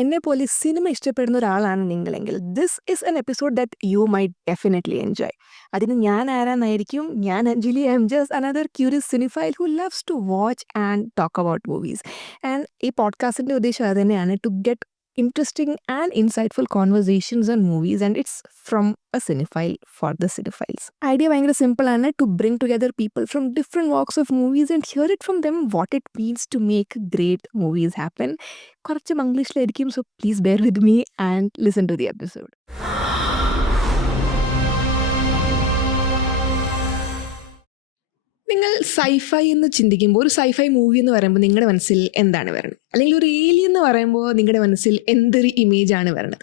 എന്നെ പോലെ സിനിമ ഇഷ്ടപ്പെടുന്ന ഒരാളാണ് നിങ്ങളെങ്കിൽ this is an episode that you might definitely enjoy. അതിന് ഞാൻ ആരാന്നായിരിക്കും? ഞാൻ Anjali. I'm just another curious cinephile who loves to watch and talk about movies. And ഈ പോഡ്കാസ്റ്റിൻ്റെ ഉദ്ദേശം അത് തന്നെയാണ്, to get interesting and insightful conversations on movies, and it's from a cinephile for the cinephiles. Idea ഭയങ്കര simple ആണ്, to bring together people from different walks of movies and hear it from them what it means to make great movies happen. കുറച്ച് മംഗ്ലീഷിലായിരിക്കും, so please bear with me and listen to the episode. നിങ്ങൾ sci fi എന്ന് ചിന്തിക്കുമ്പോൾ, ഒരു sci fi movie എന്ന് പറയുമ്പോൾ നിങ്ങളുടെ മനസ്സിൽ എന്താണ് വരുന്നത്? അല്ലെങ്കിൽ ഒരു ഏലിയൻ എന്ന് പറയുമ്പോൾ നിങ്ങളുടെ മനസ്സിൽ എന്തൊരു ഇമേജ് ആണ് വരുന്നത്?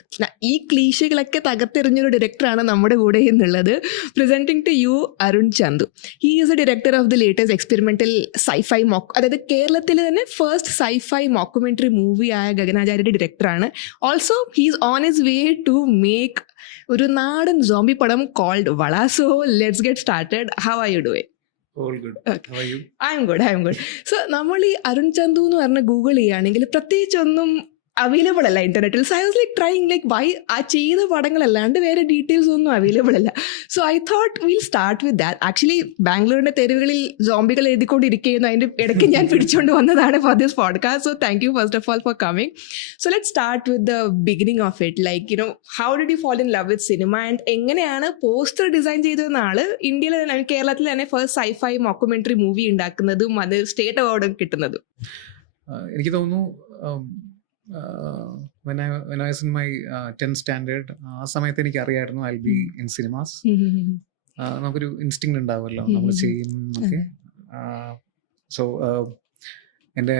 ഈ ക്ലീശകളൊക്കെ തകർത്തെറിഞ്ഞൊരു ഡയറക്ടറാണ് നമ്മുടെ കൂടെ എന്നുള്ളത്. Presenting to you Arun Chandu. He is a director of the latest experimental scifi അതായത് കേരളത്തിലെ തന്നെ ഫസ്റ്റ് സൈഫൈ മോക്കുമെന്ററി മൂവി ആയ ഗഗനാചാര്യയുടെ ഡയറക്ടറാണ്. Also he's on his way to make ഒരു നാടൻ സോംബി പടം called Vala. So let's get started. How are you doing? All good. Okay. How are you? I'm good. So നമ്മൾ ഈ അരുൺ ചന്തു എന്ന് പറഞ്ഞ ഗൂഗിൾ ചെയ്യുകയാണെങ്കിൽ പ്രത്യേകിച്ചൊന്നും അവൈലബിൾ അല്ല ഇന്റർനെറ്റിൽ. So I was like trying like why ആ ചെയ്ത പടങ്ങളല്ലാണ്ട് വേറെ ഡീറ്റെയിൽസ് ഒന്നും അവൈലബിൾ അല്ല. So I thought will start with that. Actually ബാംഗ്ലൂരിന്റെ തെരുവുകളിൽ സോംബികൾ എഴുതിക്കൊണ്ടിരിക്കുന്നു, അതിന്റെ ഇടയ്ക്ക് ഞാൻ പിടിച്ചുകൊണ്ട് വന്നതാണ് for this podcast. So thank you first of all for coming. So let start with the beginning of it. Like you know, how did you fall in love with cinema and എങ്ങനെയാണ് poster design ചെയ്തതെന്ന ആള് ഇന്ത്യയിൽ തന്നെ, കേരളത്തിൽ തന്നെ first sci fi മോക്കുമെന്ററി movie ഉണ്ടാക്കുന്നതും അത് state അവാർഡും കിട്ടുന്നതും? എനിക്ക് തോന്നുന്നു when I was in my 10th standard, ആ സമയത്ത് എനിക്ക് അറിയായിരുന്നു ഐ ബി ഇൻ സിനിമാസ്. നമുക്കൊരു ഇൻസ്റ്റിങ് ഉണ്ടാവുമല്ലോ നമ്മൾ ചെയ്യുന്നൊക്കെ. സോ എൻ്റെ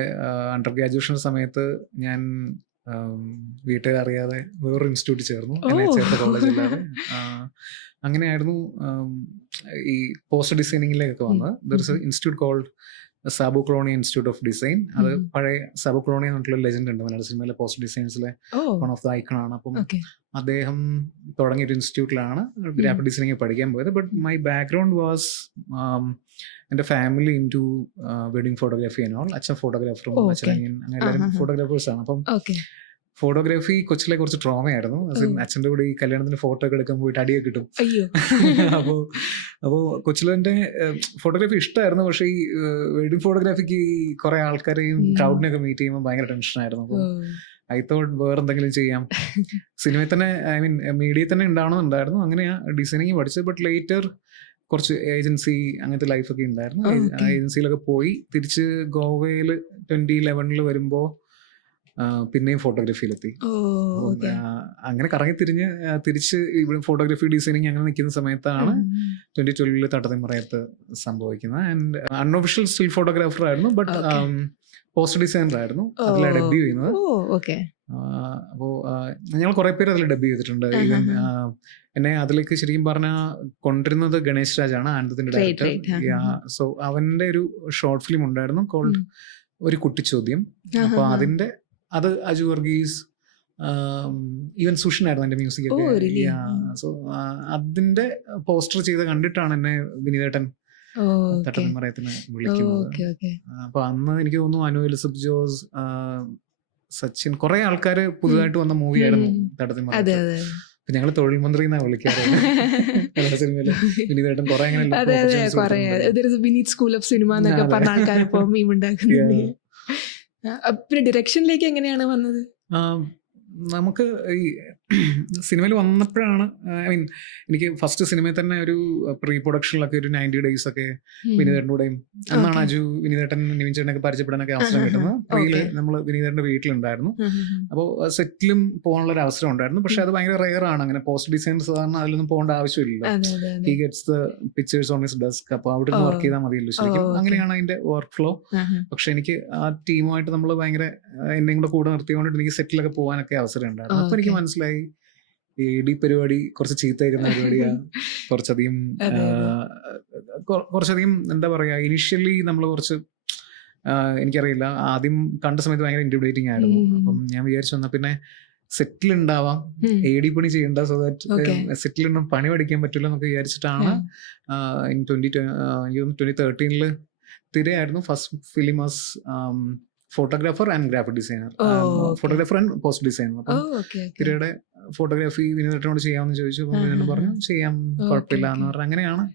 അണ്ടർ ഗ്രാജുവേഷൻ സമയത്ത് ഞാൻ വീട്ടുകാരറിയാതെ വേറൊരു ഇൻസ്റ്റിറ്റ്യൂട്ടിൽ ചേർന്നു, എന്നെ ചേർത്ത കോളേജില്ലാതെ. അങ്ങനെയായിരുന്നു ഈ പോസ്റ്റർ ഡിസൈനിങ്ങിലേക്കൊക്കെ വന്നത്. There is a institute called Sabu Colonia institute of design. അത് പഴയ സാബു കൊളോണി എന്നുള്ള ലെജൻഡ് ഉണ്ട് മലയാള സിനിമയിലെ പോസ്റ്റർ ഡിസൈൻസിലെ വൺ ഓഫ് ദ ഐക്കൺ ആണ്. അപ്പം അദ്ദേഹം തുടങ്ങിയൊരു ഇൻസ്റ്റിറ്റ്യൂട്ടിലാണ് ഗ്രാഫിക് ഡിസൈനിങ് പഠിക്കാൻ പോയത്. ബട്ട് മൈ ബാക്ക്ഗ്രൗണ്ട് വാസ് എൻ്റെ family into wedding photography and all. അച്ഛൻ ഫോട്ടോഗ്രാഫറും അച്ഛൻ അങ്ങനെ എല്ലാവരും ഫോട്ടോഗ്രാഫേഴ്സാണ്. അപ്പം ഫോട്ടോഗ്രാഫി കൊച്ചിലെ കുറച്ച് ട്രോമയായിരുന്നു. അച്ഛൻ്റെ കൂടെ ഈ കല്യാണത്തിന് ഫോട്ടോ ഒക്കെ എടുക്കാൻ പോയിട്ട് അടിയൊക്കെ കിട്ടും. അപ്പോൾ കൊച്ചിലെ ഫോട്ടോഗ്രാഫി ഇഷ്ടമായിരുന്നു. പക്ഷേ ഈ വെഡിങ് ഫോട്ടോഗ്രാഫിക്ക് കുറെ ആൾക്കാരെയും ക്രൗഡിനെയൊക്കെ മീറ്റ് ചെയ്യുമ്പോൾ ഭയങ്കര ടെൻഷനായിരുന്നു. അപ്പോൾ ഐ തോട്ട് വേറെ എന്തെങ്കിലും ചെയ്യാം, സിനിമയിൽ തന്നെ, ഐ മീൻ മീഡിയയിൽ തന്നെ ഉണ്ടാവണമെന്നുണ്ടായിരുന്നു. അങ്ങനെയാ ഡിസൈനിങ് പഠിച്ചത്. ബട്ട് ലേറ്റർ കുറച്ച് ഏജൻസി അങ്ങനത്തെ ലൈഫൊക്കെ ഉണ്ടായിരുന്നു. ഏജൻസിയിലൊക്കെ പോയി തിരിച്ച് ഗോവയിൽ 2011 വരുമ്പോൾ പിന്നെയും ഫോട്ടോഗ്രാഫിയിലെത്തി. അങ്ങനെ കറങ്ങി തിരിച്ച് ഇവിടെ ഫോട്ടോഗ്രാഫി ഡിസൈനിങ് അങ്ങനെ നിൽക്കുന്ന സമയത്താണ് 2012 തട്ടത്തിമറയത്ത് സംഭവിക്കുന്നത്. ആൻഡ് അൺഒഫീഷ്യൽ സ്റ്റിൽ ഫോട്ടോഗ്രാഫർ ആയിരുന്നു, ബട്ട് പോസ്റ്റർ ഡിസൈനർ ആയിരുന്നു. അതിലാണ് ഡെബ്യൂ ചെയ്യുന്നത്. അപ്പോൾ ഞങ്ങൾ കുറെ പേര് അതിൽ ഡെബ്യൂ ചെയ്തിട്ടുണ്ട്. ഈവൻ എന്നെ അതിലേക്ക് ശരിക്കും പറഞ്ഞാൽ കൊണ്ടിരുന്നത് ഗണേഷ് രാജാണ്, ആനന്ദത്തിന്റെ ഡയറക്ടർ. സോ അവന്റെ ഒരു ഷോർട്ട് ഫിലിം ഉണ്ടായിരുന്നു കോൾഡ് ഒരു കുട്ടിച്ചോദ്യം. അപ്പൊ അതിന്റെ അത് അജു വർഗീസ്, ഈവൻ സുഷിനായിരുന്നു അതിന്റെ മ്യൂസിക് ഒക്കെ. സോ അതിന്റെ പോസ്റ്റർ ചെയ്ത് കണ്ടിട്ടാണ് എന്നെ വിനീതേട്ടൻ തട്ടത്തിമറയത്തിന് വിളിക്കുന്നത്. അപ്പൊ അന്ന് എനിക്ക് തോന്നുന്നു അനു എലിസബത്ത് ജോസ്, സച്ചിൻ, കുറെ ആൾക്കാര് പുതുതായിട്ട് വന്ന മൂവിയായിരുന്നു തട്ടത്തിമറയത്ത്. ഞങ്ങള് തൊഴിൽ മന്ത്രി എന്നാ വിളിക്കാറ് സിനിമയില്. വിനീതേട്ടൻ കുറെ അങ്ങനെ വിനീത് സ്കൂൾ ഓഫ് സിനിമ എന്നൊക്കെ പറഞ്ഞ ആൾക്കാരിപ്പോ മീം ഉണ്ടാക്കുന്നുണ്ട്. പിന്നെ ഡിറക്ഷനിലേക്ക് എങ്ങനെയാണ് വന്നത്? നമുക്ക് ഈ സിനിമയിൽ വന്നപ്പോഴാണ്, ഐ മീൻ എനിക്ക് ഫസ്റ്റ് സിനിമയിൽ തന്നെ ഒരു പ്രീ പ്രൊഡക്ഷനിലൊക്കെ ഒരു 90 days ഒക്കെ വിനീതേട്ടൻ്റെ കൂടെയും അന്നാണ് അജു വിനീതേട്ടൻ നിവിൻ ചേട്ടനൊക്കെ പരിചയപ്പെടാനൊക്കെ അവസരം കിട്ടുന്നത്. പ്രീയില് നമ്മൾ വിനീതേട്ടൻ്റെ വീട്ടിലുണ്ടായിരുന്നു. അപ്പോൾ സെറ്റിലും പോകാനുള്ള ഒരു അവസരം ഉണ്ടായിരുന്നു. പക്ഷെ അത് ഭയങ്കര റെയർ ആണ്. അങ്ങനെ പോസ്റ്റ് ഡിസൈൻ സാധാരണ അതിലൊന്നും പോകേണ്ട ആവശ്യമില്ലല്ലോ. He gets the pictures on his desk. അപ്പോൾ അവിടെ നിന്ന് വർക്ക് ചെയ്താൽ മതിയല്ലോ ശരിക്കും. അങ്ങനെയാണ് അതിന്റെ വർക്ക് ഫ്ലോ. പക്ഷെ എനിക്ക് ആ ടീമുമായിട്ട് നമ്മൾ ഭയങ്കര എന്നെയും കൂടെ നിർത്തിക്കൊണ്ട് എനിക്ക് സെറ്റിലൊക്കെ പോകാനൊക്കെ അവസരം ഉണ്ടായിരുന്നു. അപ്പൊ എനിക്ക് മനസ്സിലായി ഈ പരിപാടി കുറച്ച് ചീത്തയായിരുന്ന പരിപാടിയാണ്. കുറച്ചധികം എന്താ പറയാ, ഇനിഷ്യലി നമ്മൾ കുറച്ച് എനിക്കറിയില്ല, ആദ്യം കണ്ട സമയത്ത് ഭയങ്കര ഇന്റിമിഡേറ്റിംഗ് ആയിരുന്നു. അപ്പം ഞാൻ വിചാരിച്ചു വന്നാൽ പിന്നെ സെറ്റിൽ ഉണ്ടാവാം, AD പണി ചെയ്യണ്ട, സോ ദാറ്റ് സെറ്റിൽ പണി പഠിക്കാൻ പറ്റില്ല എന്നൊക്കെ വിചാരിച്ചിട്ടാണ് 2013 തിരയായിരുന്നു first film. Photographer and graphic designer, oh, okay. Photographer and post designer. Oh, അപ്പം ഓക്കെ, ഓക്കെ. തിരയുടെ ഫോട്ടോഗ്രാഫി വിനീതേട്ടനോട് ചെയ്യാമെന്ന് ചോദിച്ചു. അപ്പം വിനീതൻ പറഞ്ഞു ചെയ്യാം, ഓക്കെ, കുഴപ്പമില്ല എന്ന് ഓക്കെ. പറഞ്ഞു. അങ്ങനെയാണ്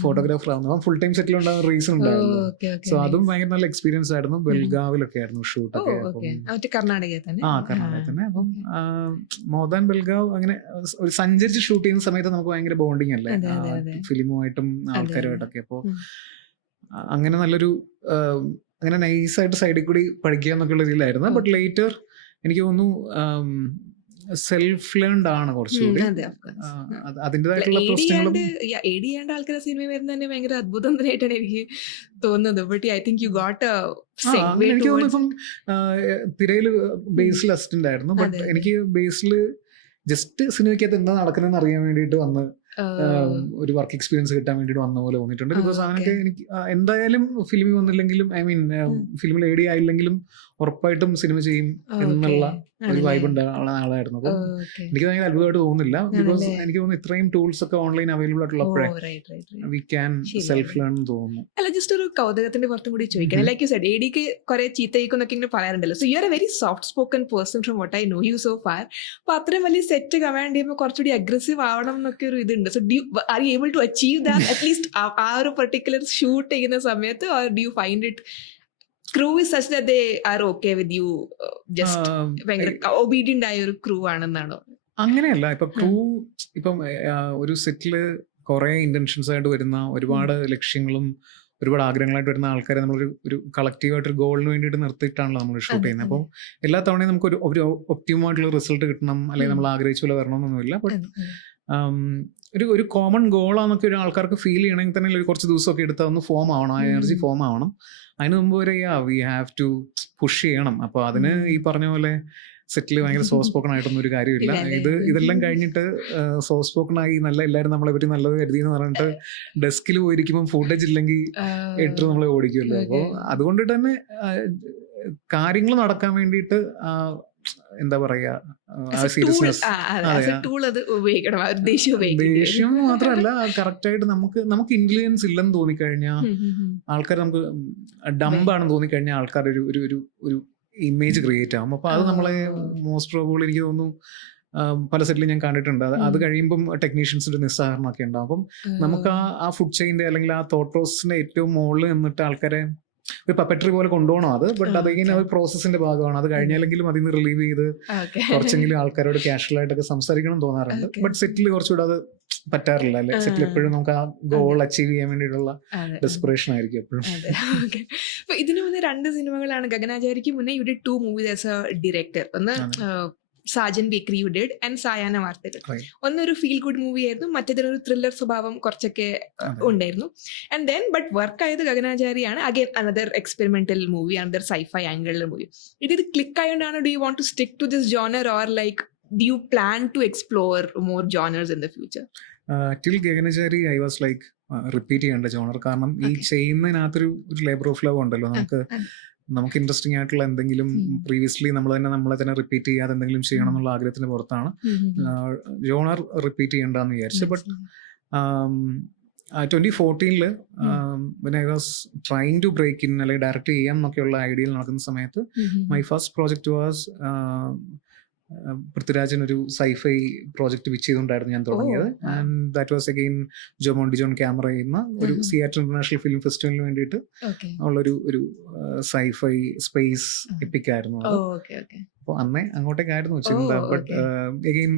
ഫോട്ടോഗ്രാഫർ ആവുന്നത്. അപ്പം ഫുൾ ടൈം സെറ്റിൽ ഉണ്ടാകുന്ന റീസൺ ഓ, ഉണ്ടായല്ലോ. ഓക്കെ, ഓക്കെ, സോ അതും നൈസ്. ഭയങ്കര നല്ല എക്സ്പീരിയൻസ് ആയിരുന്നു. ബെൽഗാവിലൊക്കെ ആയിരുന്നു ഓ, ഷൂട്ടൊക്കെ. അപ്പം ഓക്കെ. മറ്റേ കർണാടകയിൽ തന്നെ. കർണാടകയിൽ തന്നെ. അപ്പം ഓക്കെ. മോർ ദാൻ ബെൽഗാവ് അങ്ങനെ ഒരു സഞ്ചരിച്ച് ഷൂട്ട് ചെയ്യുന്ന സമയത്ത് നമുക്ക് ഭയങ്കര ബോണ്ടിങ് അല്ലേ അതെ, അതെ, അതെ. ഫിലിമുമായിട്ടും അതെ, അതെ. ആൾക്കാരുമായിട്ടൊക്കെ. അപ്പോൾ ഉം. അങ്ങനെ നല്ലൊരു അങ്ങനെ നൈസായിട്ട് സൈഡിൽ കൂടി പഠിക്കുക എന്നൊക്കെയുള്ള രീതിയിലായിരുന്നു. But okay. ലേറ്റർ എനിക്ക് തോന്നുന്നു സെൽഫ് ലേൺഡ് ആണ് കുറച്ചുകൂടി. അതെ, of course. അതിൻ്റെതായിട്ടുള്ള പ്രശ്നങ്ങളും എയ്ഡ് ചെയ്യാണ്ട് ആൾക്കാരെ സിനിമ വരുന്നത് തന്നെ ഭയങ്കര അത്ഭുതം തന്നെയായിട്ടാണ് എനിക്ക് തോന്നുന്നത്. But I think you got A അങ്ങനെ സെഗ്വേ എനിക്ക് തോന്നുന്നു. ടുവേർഡ്സ് ഇപ്പം തിരയിൽ ബേസിൽ അസിസ്റ്റന്റ് ആയിരുന്നു. ബട്ട് അതെ, അതെ. എനിക്ക് ബേസിൽ ജസ്റ്റ് സിനിമയ്ക്കകത്ത് എന്താ നടക്കുന്നതെന്ന് അറിയാൻ വേണ്ടിയിട്ട് വന്ന് ഒരു വർക്ക് എക്സ്പീരിയൻസ് കിട്ടാൻ വേണ്ടിയിട്ട് വന്ന പോലെ തോന്നിയിട്ടുണ്ട്. Because okay. അവനൊക്കെ എനിക്ക് എന്തായാലും ഫിലിമിൽ വന്നില്ലെങ്കിലും ഐ മീൻ ഫിലിമിൽ എഡി ആയില്ലെങ്കിലും ഉറപ്പായിട്ടും സിനിമ ചെയ്യും ഓക്കെ. എന്നുള്ള ഒരു ആണല്ലേ? വൈബ് ഉണ്ടാകുന്ന ആളായിരുന്നു. അപ്പം ഓക്കെ. എനിക്ക് ഭയങ്കര അത്ഭുതമായിട്ട് തോന്നുന്നില്ല. ബിക്കോസ് ആണല്ലേ? എനിക്ക് തോന്നുന്നു ഇത്രയും ടൂൾസ് ഒക്കെ ഓൺലൈൻ അവൈലബിൾ ഓ, ആയിട്ടുള്ളപ്പോഴേ right, right, right. We can ശരിയാണ്. സെൽഫ് ലേൺ എന്ന് തോന്നുന്നു. അല്ല, ജസ്റ്റ് ഒരു കൗതുകത്തിന്റെ പുറത്തും കൂടി ചോദിക്കണം. ലൈക്ക് യു സെഡ് എഡിക്ക് കുറെ ചീത്തയിക്കുന്നൊക്കെ ഇങ്ങനെ പറയാറുണ്ടല്ലോ. So you are A very soft spoken person from what I know you so far. അപ്പൊ അത്രയും വലിയ സെറ്റ് കമാൻഡ് ചെയ്യുമ്പോൾ കുറച്ചുകൂടി അഗ്രസീവ് ആവണം എന്നൊക്കെ ഒരു ഇതുണ്ട്. So are you able to achieve that at least ആ ഒരു പെർട്ടിക്കുലർ ഷൂട്ട് ചെയ്യുന്ന സമയത്ത്, or do you find it crew is such that they are okay with you, just ഭയങ്കര ഒബീഡിയന്റ് ആയ ഒരു ക്രൂ ആണെന്നാണോ? അങ്ങനെയല്ല. ഇപ്പൊ ക്രൂ ഇപ്പം ഒരു സെറ്റില് കുറെ ഇന്റൻഷൻസ് ആയിട്ട് വരുന്ന ഒരുപാട് ലക്ഷ്യങ്ങളും ഒരുപാട് ആഗ്രഹങ്ങളായിട്ട് വരുന്ന ആൾക്കാരെ നമ്മളൊരു ഒരു കളക്റ്റീവായിട്ടൊരു ഗോളിന് വേണ്ടിയിട്ട് നിർത്തിയിട്ടാണല്ലോ നമ്മൾ ഷൂട്ട് അതെ, ചെയ്യുന്നത്. അതെ. അപ്പോൾ എല്ലാ തവണയും നമുക്ക് ഒരു ഒപ്റ്റിമം ആയിട്ടുള്ള റിസൾട്ട് കിട്ടണം, അല്ലെങ്കിൽ നമ്മൾ ആഗ്രഹിച്ച പോലെ വരണമെന്നൊന്നുമില്ല. ബട്ട് അതെ, അതെ. ഒരു കോമൺ ഗോളാന്നൊക്കെ ഒരു ആൾക്കാർക്ക് ഫീൽ ചെയ്യണമെങ്കിൽ തന്നെ ഒരു കുറച്ച് ദിവസമൊക്കെ എടുത്താൽ ഒന്ന് ഫോം ആവണം, ആ എനർജി ഫോം ആവണം. അതിന് മുമ്പ് വരെ വി ഹാവ് ടു പുഷ് ചെയ്യണം. അപ്പോൾ അതിന് ഈ പറഞ്ഞ പോലെ സെറ്റിൽ ഭയങ്കര സോഫ്റ്റ് സ്പോക്കൺ ആയിട്ടൊന്നും ഒരു കാര്യമില്ല. ഇല്ല, അല്ലേ? ഇതെല്ലാം കഴിഞ്ഞിട്ട് സോഫ്റ്റ് സ്പോക്കൺ ആയി നല്ല എല്ലാവരും നമ്മളെ പറ്റി നല്ലത് കരുതി എന്ന് പറഞ്ഞിട്ട് ഡെസ്കിൽ പോയിരിക്കുമ്പോൾ ഫുട്ടേജ് ഇല്ലെങ്കിൽ എഡിറ്റർ നമ്മളെ ഓടിക്കുമല്ലോ. അപ്പോൾ അതുകൊണ്ടിട്ട് തന്നെ കാര്യങ്ങൾ നടക്കാൻ വേണ്ടിയിട്ട് എന്താ പറയാ സീരിയസ്നെസ്, ദേഷ്യം മാത്രമല്ല, കറക്റ്റ് ആയിട്ട് നമുക്ക് ഇന്റലിജൻസ് ഇല്ലെന്ന് തോന്നിക്കഴിഞ്ഞാൽ ആൾക്കാർ, നമുക്ക് ഡംബാണെന്ന് തോന്നിക്കഴിഞ്ഞാൽ ആൾക്കാർ ഒരു ഇമേജ് ക്രിയേറ്റ് ആവും. അപ്പൊ അത് നമ്മളെ മോസ്റ്റ് പ്രോബബിൾ എനിക്ക് തോന്നുന്നു പല സെറ്റിലും ഞാൻ കണ്ടിട്ടുണ്ട്. അത് കഴിയുമ്പം ടെക്നീഷ്യൻസിന്റെ നിസ്സഹകരണമൊക്കെ ഉണ്ടാവും. അപ്പം നമുക്ക് ആ ഫുഡ് ചെയിന്റെ അല്ലെങ്കിൽ ആ തോട്ട് പ്രോസസിന്റെ ഏറ്റവും മുകളിൽ നിന്നിട്ട് ആൾക്കാരെ ഒരു പപ്പറ്ററി പോലെ കൊണ്ടുപോകണം അത്. ബട്ട് അതിങ്ങനെ ഒരു പ്രോസസ്സിന്റെ ഭാഗമാണ്. അത് കഴിഞ്ഞാലെങ്കിലും അതിൽ നിന്ന് റിലീവ് ചെയ്ത് കുറച്ചെങ്കിലും ആൾക്കാരോട് കാഷ്വൽ ആയിട്ടൊക്കെ സംസാരിക്കണം തോന്നാറുണ്ട്. ബട്ട് സെറ്റിൽ കുറച്ചുകൂടെ അത് പറ്റാറില്ല അല്ലെ. സെറ്റിൽ എപ്പോഴും നമുക്ക് ആ ഗോൾ അച്ചീവ് ചെയ്യാൻ വേണ്ടിയിട്ടുള്ള ഡെസ്പിറേഷൻ ആയിരിക്കും എപ്പോഴും. ഇതിനു മുന്നേ 2 സിനിമകളാണ്. ഗഗനാചാരിക്ക് മുന്നേ you did 2 movies as a director. ഒന്ന് Sajan Bakery you did and Sayahna Varthakal. ഒന്നൊരു ഫീൽ ഗുഡ് മൂവി ആയിരുന്നു, മറ്റേതൊരു ത്രില്ലർ സ്വഭാവം കുറച്ചൊക്കെ ഉണ്ടായിരുന്നു. ആൻഡ് ദെൻ ബട്ട് വർക്ക് ആയത് ഗഗനാചാരിയാണ്. Again another experimental movie, another sci-fi ആംഗിളിലെ മൂവി. ഇത് ക്ലിക്ക് ആയതുകൊണ്ടാണ് do you want to stick to this genre, or like do you plan to explore more genres in the future? Till Gaganachari I was like repeat ചെയ്യേണ്ട genre. കാരണം ഈ ചെയ്യുന്നതിനകത്തൊരു labour of love ഉണ്ടല്ലോ. നമുക്ക് interesting ആയിട്ടുള്ള എന്തെങ്കിലും previously നമ്മളെ തന്നെ repeat ചെയ്യാതെ എന്തെങ്കിലും ചെയ്യണം എന്നുള്ള ആഗ്രഹത്തിന് പുറത്താണ് ജോണർ റിപ്പീറ്റ് ചെയ്യേണ്ടെന്ന് വിചാരിച്ചു. But 2014 when I was trying to break in അല്ലെങ്കിൽ ഡയറക്റ്റ് ചെയ്യാം എന്നൊക്കെയുള്ള ഐഡിയയിൽ നടക്കുന്ന സമയത്ത് മൈ ഫസ്റ്റ് പ്രോജക്റ്റ് വാസ് പൃഥ്വിരാജൻ ഒരു സൈഫൈ പ്രോജക്റ്റ് പിച്ച് ചെയ്തുകൊണ്ടായിരുന്നു ഞാൻ തുടങ്ങിയത്. And that was again ജോമോണ്ടി John camera ചെയ്യുന്ന ഒരു സിയാറ്റർ ഇന്റർനാഷണൽ ഫിലിം ഫെസ്റ്റിവലിന് വേണ്ടിയിട്ട് ഉള്ളൊരു സൈഫൈ സ്പേസ് എപ്പിക്കായിരുന്നു. അപ്പോൾ അന്നേ അങ്ങോട്ടേക്കായിരുന്നു ചിന്ത. ബട്ട് അഗെയിൻ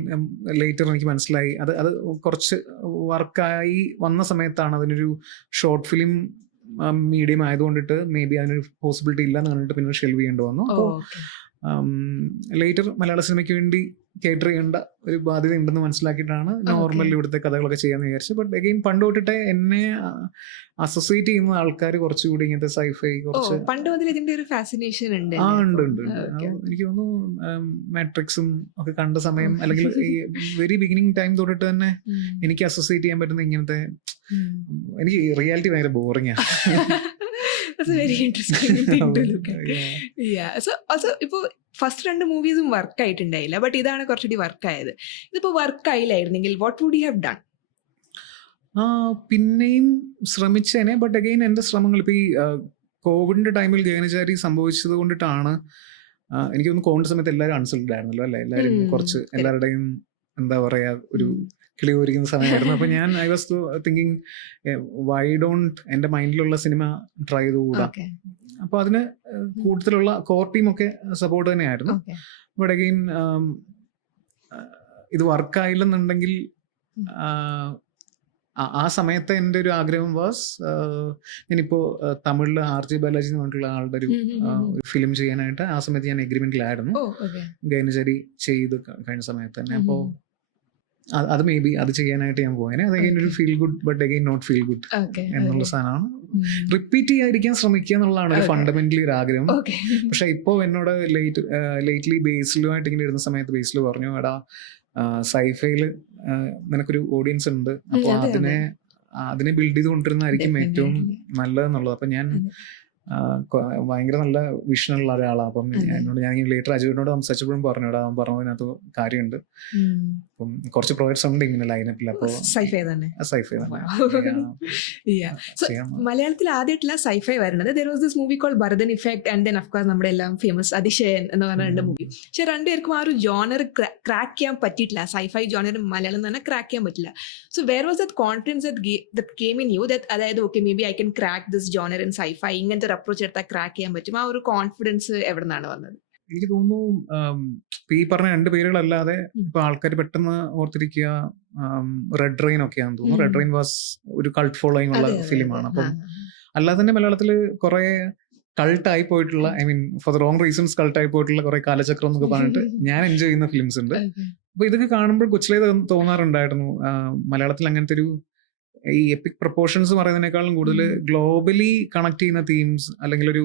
ലേറ്റർ എനിക്ക് മനസ്സിലായി അത് കുറച്ച് വർക്കായി വന്ന സമയത്താണ് അതിനൊരു ഷോർട്ട് ഫിലിം മീഡിയം ആയതുകൊണ്ടിട്ട് മേ ബി അതിനൊരു പോസിബിലിറ്റി ഇല്ല എന്ന് കണ്ടിട്ട് പിന്നെ ഷെൽവ് ചെയ്യേണ്ടി വന്നു. അപ്പോൾ ലേറ്റർ മലയാള സിനിമയ്ക്ക് വേണ്ടി കേറ്റർ ചെയ്യേണ്ട ഒരു ബാധ്യത ഉണ്ടെന്ന് മനസ്സിലാക്കിയിട്ടാണ് നോർമൽ ഇവിടുത്തെ കഥകളൊക്കെ ചെയ്യാന്ന് വിചാരിച്ചു. ബട്ട് അഗെയിൻ പണ്ട് തൊട്ടിട്ട് എന്നെ അസോസിയേറ്റ് ചെയ്യുന്ന ആൾക്കാർ കുറച്ചുകൂടി ഇങ്ങനത്തെ സൈഫൈ കുറച്ച് ഉണ്ട്. എനിക്ക് തോന്നുന്നു മാട്രിക്സും ഒക്കെ കണ്ട സമയം അല്ലെങ്കിൽ വെരി ബിഗിനിങ് ടൈം തൊട്ടിട്ട് തന്നെ എനിക്ക് അസോസിയേറ്റ് ചെയ്യാൻ പറ്റുന്ന ഇങ്ങനത്തെ, എനിക്ക് റിയാലിറ്റി ഭയങ്കര ബോറിംഗ് ആണ്. That's a very interesting thing to look at. Yeah. So also ഇപ്പോൾ ഫസ്റ്റ് 2 മൂവീസും വർക്ക് ആയിട്ടുണ്ടായില്ല, ബട്ട് ഇതാണ് കുറച്ചുകൂടി വർക്ക് ആയത്. ഇതിപ്പോ വർക്ക് ആയില്ലായിരുന്നെങ്കിൽ what would you have done? പിന്നെയും ശ്രമിച്ചേനെ. ബട്ട് അഗെയിൻ എൻ്റെ ശ്രമങ്ങൾ ഇപ്പോൾ ഈ കോവിഡിന്റെ ടൈമിൽ ഗഗനചാരി സംഭവിച്ചത് കൊണ്ടിട്ടാണ് എനിക്ക് തോന്നുന്നു കോവിഡ് സമയത്ത് എല്ലാവരും അൺസെറ്റിൽഡ് ആയിരുന്നല്ലോ അല്ലെ, എല്ലാവരും കുറച്ച് എല്ലാവരുടെയും എന്താ പറയാ ഒരു കിളി ഓരിക്കുന്ന സമയമായിരുന്നു. അപ്പൊ ഞാൻ I was thinking why don't എന്റെ മൈൻഡിലുള്ള സിനിമ ട്രൈ ചെയ്തുകൂടാ. അപ്പൊ അതിന് കൂടുതലുള്ള കോർ ടീമൊക്കെ സപ്പോർട്ട് തന്നെയായിരുന്നു. ബട്ട് അഗെയിൻ ഇത് വർക്കായില്ലെന്നുണ്ടെങ്കിൽ ആ സമയത്ത് എൻ്റെ ഒരു ആഗ്രഹം വാസ് ഞാനിപ്പോ തമിഴില് ആർ ജെ ബാലാജി എന്ന് പറഞ്ഞിട്ടുള്ള ആളുടെ ഒരു ഫിലിം ചെയ്യാനായിട്ട് ആ സമയത്ത് ഞാൻ എഗ്രിമെന്റിലായിരുന്നു ഗഗനചാരി ചെയ്ത് കഴിഞ്ഞ സമയത്ത് തന്നെ. അപ്പോ അത് മേ ബി അത് ചെയ്യാനായിട്ട് ഞാൻ പോയേനെ. അത് അഗൈൻ ഒരു feel good but again not feel good എന്നുള്ള സാധനമാണ്. റിപ്പീറ്റ് ചെയ്യാതിരിക്കാൻ ശ്രമിക്കുക എന്നുള്ളതാണ് ഒരു ഫണ്ടമെന്റലി ഒരു ആഗ്രഹം. പക്ഷെ ഇപ്പോ എന്നോട് ലേറ്റ്ലി ബേസിലുമായിട്ട് ഇങ്ങനെ ഇരുന്ന സമയത്ത് ബേസിൽ പറഞ്ഞു, എടാ സൈഫയില് നിനക്കൊരു ഓഡിയൻസ് ഉണ്ട്, അപ്പൊ അതിനെ ബിൽഡ് ചെയ്ത് കൊണ്ടിരുന്നതായിരിക്കും ഏറ്റവും നല്ലതെന്നുള്ളത്. അപ്പൊ ഞാൻ ഭയങ്കര നല്ല വിഷനുള്ള ഒരാളാണ്. അപ്പം ഞാൻ ലേറ്റർ അജുവിനോട് സംസാരിച്ചപ്പോഴും പറഞ്ഞു, അവൻ പറഞ്ഞതിനകത്ത് കാര്യമുണ്ട്. അപ്പം കുറച്ച് പ്രോജക്ട്സ് ഉണ്ട് ഇങ്ങനെ ലൈനപ്പിൽ. അപ്പോൾ സൈഫൈ തന്നെ മലയാളത്തിൽ ആദ്യമായിട്ടില്ല സൈഫൈ വരുന്നത്. There was this movie called Bharathan effect and then of course നമ്മുടെ എല്ലാം ഫേമസ് അതിശയൻ എന്ന് പറഞ്ഞ രണ്ട് മൂവി. പക്ഷെ രണ്ടുപേർക്കും ആ ഒരു ജോണർ ക്രാക്ക് ചെയ്യാൻ പറ്റിയിട്ടില്ല. സൈഫൈ ജോണർ മലയാളം തന്നെ ക്രാക്ക് ചെയ്യാൻ പറ്റില്ല. So where was that confidence that came in you that അതായത് okay maybe I can crack this genre in sci-fi, ഇങ്ങനത്തെ അപ്രോച്ച് എടുത്താൽ ക്രാക്ക് ചെയ്യാൻ പറ്റും? ആ ഒരു കോൺഫിഡൻസ് എവിടെ നിന്നാണ് വന്നത്? എനിക്ക് തോന്നുന്നു ഈ പറഞ്ഞ രണ്ട് പേരുകളല്ലാതെ ഇപ്പൊ ആൾക്കാർ പെട്ടെന്ന് ഓർത്തിരിക്കുക റെഡ് റെയിൻ ഒക്കെയാണെന്ന് തോന്നുന്നു. റെഡ് റെയിൻ വാസ് ഒരു കൾട്ട് ഫോളോയിങ് ഉള്ള ഫിലിമാണ്. അപ്പം അല്ലാതെ തന്നെ മലയാളത്തില് കുറെ കൾട്ടായി പോയിട്ടുള്ള, I mean for the wrong reasons കൾട്ടായി പോയിട്ടുള്ള കുറെ കാലചക്രം എന്നൊക്കെ പറഞ്ഞിട്ട് ഞാൻ എൻജോയ് ചെയ്യുന്ന ഫിലിംസ് ഉണ്ട്. അപ്പൊ ഇതൊക്കെ കാണുമ്പോൾ കൊച്ചിലേ തോന്നാറുണ്ടായിരുന്നു മലയാളത്തിൽ അങ്ങനത്തെ ഒരു ഈ എപ്പിക് പ്രൊപ്പോർഷൻസ് പറയുന്നതിനേക്കാളും കൂടുതൽ ഗ്ലോബലി കണക്ട് ചെയ്യുന്ന തീംസ് അല്ലെങ്കിൽ ഒരു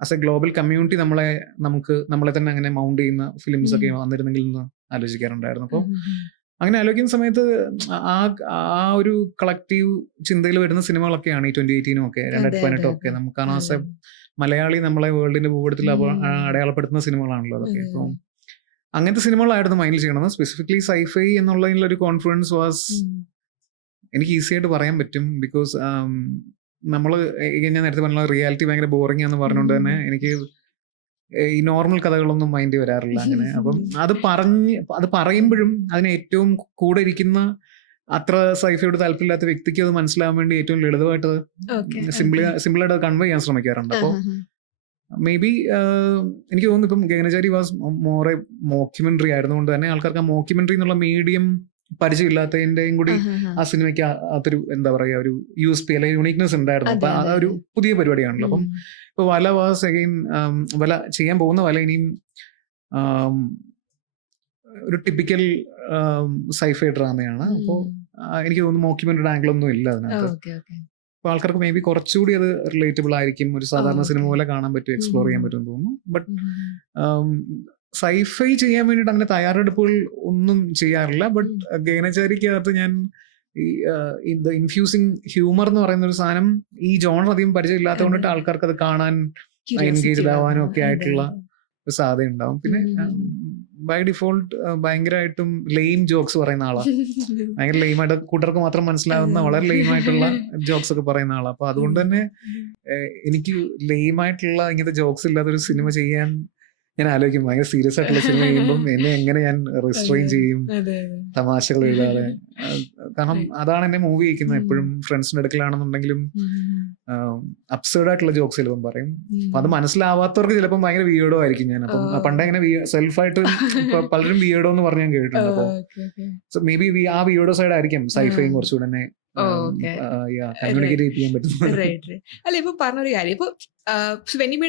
ആസ് എ ഗ്ലോബൽ കമ്മ്യൂണിറ്റി നമ്മളെ തന്നെ അങ്ങനെ മൗണ്ട് ചെയ്യുന്ന ഫിലിംസ് ഒക്കെ വന്നിരുന്നെങ്കിൽ എന്ന് ആലോചിക്കാറുണ്ടായിരുന്നു. അപ്പോൾ അങ്ങനെ ആലോചിക്കുന്ന സമയത്ത് ആ ഒരു കളക്റ്റീവ് ചിന്തയിൽ വരുന്ന സിനിമകളൊക്കെയാണ് ഈ 2018 ഒക്കെ 2018 ഒക്കെ നമുക്കാണ് ആസ് എ മലയാളി നമ്മളെ വേൾഡിന്റെ ഭൂപടത്തിൽ അടയാളപ്പെടുത്തുന്ന സിനിമകളാണല്ലോ അതൊക്കെ. അപ്പോൾ അങ്ങനത്തെ സിനിമകളായിരുന്നു മൈൻഡിൽ ചെയ്യണമെന്ന്. സ്പെസിഫിക്കലി സൈഫൈ എന്നുള്ളതിലൊരു കോൺഫിഡൻസ് വാസ് എനിക്ക് ഈസി ആയിട്ട് പറയാൻ പറ്റും. ബിക്കോസ് നമ്മൾ ഞാൻ നേരത്തെ പറഞ്ഞ റിയാലിറ്റി ഭയങ്കര ബോറിംഗ് ആണെന്ന് പറഞ്ഞുകൊണ്ട് തന്നെ എനിക്ക് ഈ നോർമൽ കഥകളൊന്നും മൈൻഡ് വരാറില്ല അങ്ങനെ. അപ്പം അത് പറയുമ്പോഴും അതിന് ഏറ്റവും കൂടെ ഇരിക്കുന്ന അത്ര സൈഫയോട് താല്പര്യമില്ലാത്ത വ്യക്തിക്ക് അത് മനസ്സിലാവാൻ വേണ്ടി ഏറ്റവും ലളിതമായിട്ട് സിമ്പിളായിട്ട് അത് കൺവേ ചെയ്യാൻ ശ്രമിക്കാറുണ്ട്. അപ്പോൾ മേ ബി എനിക്ക് തോന്നുന്നു ഇപ്പം Gaganachari was more a mockumentary ആയിരുന്നുകൊണ്ട് തന്നെ ആൾക്കാർക്ക് ആ മോക്യുമെന്ററി എന്നുള്ള മീഡിയം പരിചയമില്ലാത്തതിന്റെയും കൂടി ആ സിനിമയ്ക്ക് അതൊരു എന്താ പറയാ ഒരു USP അല്ലെങ്കിൽ യുണീക്നെസ് ഉണ്ടായിരുന്നു. അപ്പൊ അതൊരു പുതിയ പരിപാടിയാണല്ലോ. അപ്പം ഇപ്പൊ വല വാസ് അഗൈൻ വല ചെയ്യാൻ പോകുന്ന വല ഇനിയും ഒരു ടിപ്പിക്കൽ സൈഫൈ ഡ്രാമയാണ്. അപ്പോൾ എനിക്ക് തോന്നുന്നു മോക്യുമെന്ററി ആംഗിൾ ഒന്നും ഇല്ല അതിനകത്ത്. അപ്പൊ ആൾക്കാർക്ക് മേ ബി കുറച്ചുകൂടി അത് റിലേറ്റബിൾ ആയിരിക്കും, ഒരു സാധാരണ സിനിമ പോലെ കാണാൻ പറ്റും, എക്സ്പ്ലോർ ചെയ്യാൻ പറ്റും തോന്നുന്നു. ബട്ട് സൈഫൈ ചെയ്യാൻ വേണ്ടിയിട്ട് അങ്ങനെ തയ്യാറെടുപ്പുകൾ ഒന്നും ചെയ്യാറില്ല. ബട്ട് ഗഗനചാരിക്കകത്ത് ഞാൻ ഈ ഇൻഫ്യൂസിങ് ഹ്യൂമർ എന്ന് പറയുന്ന ഒരു സാധനം ഈ ജോണർ അധികം പരിചയമില്ലാത്ത കൊണ്ടിട്ട് ആൾക്കാർക്ക് അത് കാണാൻ എൻഗേജ്ഡ് ആവാനും ഒക്കെ ആയിട്ടുള്ള ഒരു സാധ്യത ഉണ്ടാവും. പിന്നെ ബൈ ഡിഫോൾട്ട് ഭയങ്കരമായിട്ടും ലെയിം ജോക്സ് പറയുന്ന ആളാണ്. ഭയങ്കര ലെയിമായിട്ട് കൂട്ടർക്ക് മാത്രം മനസ്സിലാവുന്ന വളരെ ലെയിമായിട്ടുള്ള ജോക്സ് ഒക്കെ പറയുന്ന ആളാണ്. അപ്പൊ അതുകൊണ്ട് തന്നെ എനിക്ക് ലെയിമായിട്ടുള്ള ഇങ്ങനത്തെ ജോക്സ് ഇല്ലാത്തൊരു സിനിമ ചെയ്യാൻ ഞാൻ ആലോചിക്കും. ഭയങ്കര സീരിയസ് ആയിട്ടുള്ള സിനിമ ചെയ്യുമ്പം എന്നെ എങ്ങനെ ഞാൻ റെസ്ട്രെയിൻ ചെയ്യും, തമാശകൾ എഴുതാതെ. കാരണം അതാണ് എന്നെ മൂവ് ചെയ്യിക്കുന്നത്. എപ്പോഴും ഫ്രണ്ട്സിന്റെ അടുക്കലാണെന്നുണ്ടെങ്കിലും അബ്സേർഡ് ആയിട്ടുള്ള ജോക്സ് ചിലപ്പം പറയും. അപ്പൊ അത് മനസ്സിലാവാത്തവർക്ക് ചിലപ്പം ഭയങ്കര വിയേർഡോ ആയിരിക്കും. ഞാൻ അപ്പം പണ്ടേ ഇങ്ങനെ സെൽഫായിട്ട് പലരും വിയേർഡോ എന്ന് പറഞ്ഞ് ഞാൻ കേട്ടിട്ടുണ്ട്. അപ്പൊ മേ ബി ആ വിയേർഡോ സൈഡ് ആയിരിക്കും സൈഫൈയും കുറച്ചുകൂടെ തന്നെ കമ്മ്യൂണിക്കേറ്റ് ചെയ്യാൻ പറ്റുന്നത്. അല്ല ഇപ്പൊ പറഞ്ഞൊരു കാര്യം, ഇപ്പൊ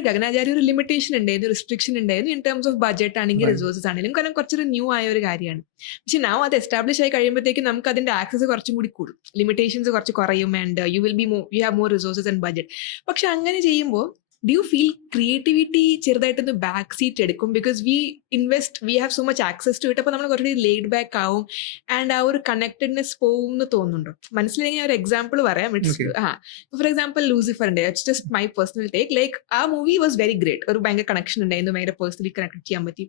ഗഗനാചാരി ഒരു ലിമിറ്റേഷൻ ഉണ്ടായിരുന്നു, റിസ്ട്രിക്ഷൻ ഉണ്ടായിരുന്നു ഇൻ ടേംസ് ഓഫ് ബഡ്ജറ്റ് ആണെങ്കിൽ റിസോഴ്സസ് ആണെങ്കിലും. കാരണം കുറച്ചൊരു ന്യൂ ആയ ഒരു കാര്യമാണ്. പക്ഷെ now അത് എസ്റ്റാബ്ലിഷ് ആയി കഴിയുമ്പോഴത്തേക്കും നമുക്ക് അതിന്റെ ആക്സസ് കുറച്ചും കൂടി കൂടും, ലിമിറ്റേഷൻസ് കുറച്ച് കുറയും, and you have more resources and budget. പക്ഷെ അങ്ങനെ ചെയ്യുമ്പോൾ do you feel creativity ചെറുതായിട്ടൊന്ന് ബാക്ക് സീറ്റ് എടുക്കും? Because we have so much access to it. അപ്പോൾ നമ്മൾ കുറച്ചുകൂടി ലെയ്ഡ് ബാക്ക് ആവും ആൻഡ് ആ ഒരു കണക്റ്റഡ്നെസ് പോവും എന്ന് തോന്നുന്നുണ്ടോ? മനസ്സിലായി ഒരു എക്സാമ്പിൾ പറയാം. ഫോർ എക്സാമ്പിൾ ലൂസിഫർ ഉണ്ട്. It's just my personal take. Like ആ മൂവി വാസ് വെരി ഗ്രേറ്റ്, ഒരു ഭയങ്കര കണക്ഷൻ ഉണ്ടായിരുന്നു, ഭയങ്കര പേഴ്സണലി കണക്ട് ചെയ്യാൻ പറ്റി.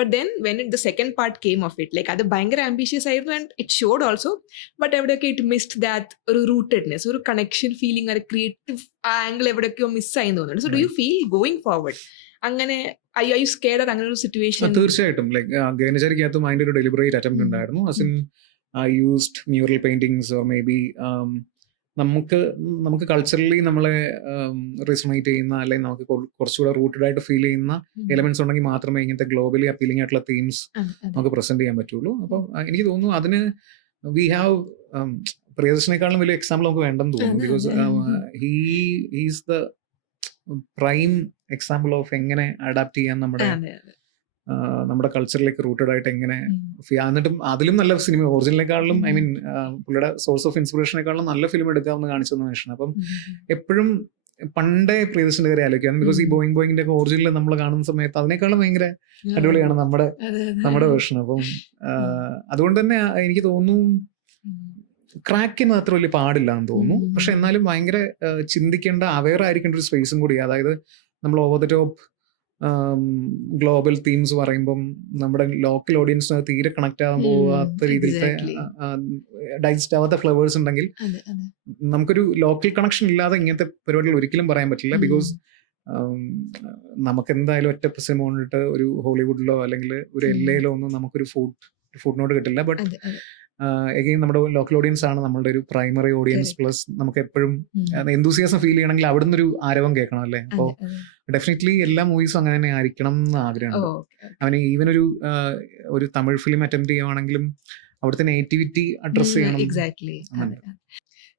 But then when the second part came of it, like അത് ഭയങ്കര ആംബിഷ്യസ് ആയിരുന്നു and it showed also. But എവിടെയൊക്കെ ഇറ്റ് മിസ്ഡ് ദാറ്റ് ഒരു റൂട്ടഡ്നെസ്, ഒരു കണക്ഷൻ ഫീലിംഗ്, ഒരു ക്രിയേറ്റീവ് ആ ആംഗിൾ എവിടെയൊക്കെയോ മിസ്സായി തോന്നുന്നുണ്ട്. So do you feel going forward അങ്ങനെ ഐ യു സ്കെയർഡ് അങ്ങനെ ഒരു സിറ്റുവേഷൻ? തീർച്ചയായിട്ടും. ലൈക് ഗഗനചാരിക്കകത്തും അതിന്റെ ഒരു ഡെലിബറേറ്റ് അറ്റംപ്റ്റ് ഉണ്ടായിരുന്നു. As in used mural paintings or may be നമുക്ക് കൾച്ചറലി നമ്മളെ റെസൊണേറ്റ് ചെയ്യുന്ന അല്ലെങ്കിൽ നമുക്ക് കുറച്ചുകൂടെ റൂട്ടഡ് ആയിട്ട് ഫീൽ ചെയ്യുന്ന എലമെന്റ്സ് ഉണ്ടെങ്കിൽ മാത്രമേ ഇങ്ങനത്തെ ഗ്ലോബലി അപ്പീലിംഗ് ആയിട്ടുള്ള തീംസ് നമുക്ക് പ്രസന്റ് ചെയ്യാൻ പറ്റുള്ളൂ. അപ്പം എനിക്ക് തോന്നുന്നു അതിന് വി ഹാവ് പ്രിയദർശനേക്കാളും വലിയ എക്സാമ്പിൾ നമുക്ക് വേണ്ടെന്ന് തോന്നുന്നു. Because he's the prime example of എങ്ങനെ അഡാപ്റ്റ് ചെയ്യാൻ നമ്മുടെ കൾച്ചറിലേക്ക് റൂട്ടഡ് ആയിട്ട് എങ്ങനെ എന്നിട്ടും അതിലും നല്ല സിനിമ ഒറിജിനലിനെക്കാളും ഐ മീൻ പുള്ളിയുടെ സോഴ്സ് ഓഫ് ഇൻസ്പിറേഷനെക്കാളും നല്ല ഫിലിം എടുക്കാമെന്ന് കാണിച്ചെന്ന മനുഷ്യൻ. അപ്പം എപ്പോഴും പണ്ടേ പ്രിയദർശന്റെ കാര്യം ആലോചിക്കാം. ബിക്കോസ് ഈ ബോയിങ്ങിന്റെ ഒക്കെ ഒറിജിനൽ നമ്മൾ കാണുന്ന സമയത്ത് അതിനേക്കാളും ഭയങ്കര അടിപൊളിയാണ് നമ്മുടെ വേർഷൻ. അപ്പം അതുകൊണ്ട് തന്നെ എനിക്ക് തോന്നുന്നു ക്രാക്കിന് അത്ര വലിയ പാടില്ല എന്ന് തോന്നുന്നു. പക്ഷെ എന്നാലും ഭയങ്കര ചിന്തിക്കേണ്ട അവെയർ ആയിരിക്കേണ്ട ഒരു സ്പേസും കൂടി. അതായത് നമ്മൾ over the top global themes പറയുമ്പം നമ്മുടെ ലോക്കൽ ഓഡിയൻസിന് തീരെ കണക്ട് ആകാൻ പോകാത്ത രീതിയിലത്തെ ഡൈജസ്റ്റ് ആവാത്ത ഫ്ലവേഴ്സ് ഉണ്ടെങ്കിൽ നമുക്കൊരു ലോക്കൽ കണക്ഷൻ ഇല്ലാതെ ഇങ്ങനത്തെ പരിപാടികൾ ഒരിക്കലും പറയാൻ പറ്റില്ല. ബിക്കോസ് നമുക്ക് എന്തായാലും ഒറ്റ സിനിമ കൊണ്ടിട്ട് ഒരു ഹോളിവുഡിലോ അല്ലെങ്കിൽ ഒരു LA ഒന്നും നമുക്കൊരു ഫുഡ് നോട്ട് കിട്ടില്ല. ബട്ട് എഗെയിൻ നമ്മുടെ ലോക്കൽ ഓഡിയൻസ് ആണ് നമ്മളുടെ ഒരു പ്രൈമറി ഓഡിയൻസ്. പ്ലസ് നമുക്ക് എപ്പോഴും എന്തൂസിയാസം ഫീൽ ചെയ്യണമെങ്കിൽ അവിടെ നിന്നൊരു ആരവം കേൾക്കണം അല്ലേ. അപ്പോൾ ഡെഫിനറ്റ്ലി എല്ലാ മൂവീസും അങ്ങനെ തന്നെ ആയിരിക്കണം എന്ന് ആഗ്രഹമുണ്ട്. അവന് ഈവൻ ഒരു തമിഴ് ഫിലിം അറ്റംപ്റ്റ് ചെയ്യുവാണെങ്കിലും അവിടുത്തെ നേറ്റിവിറ്റി അഡ്രസ് ചെയ്യണം.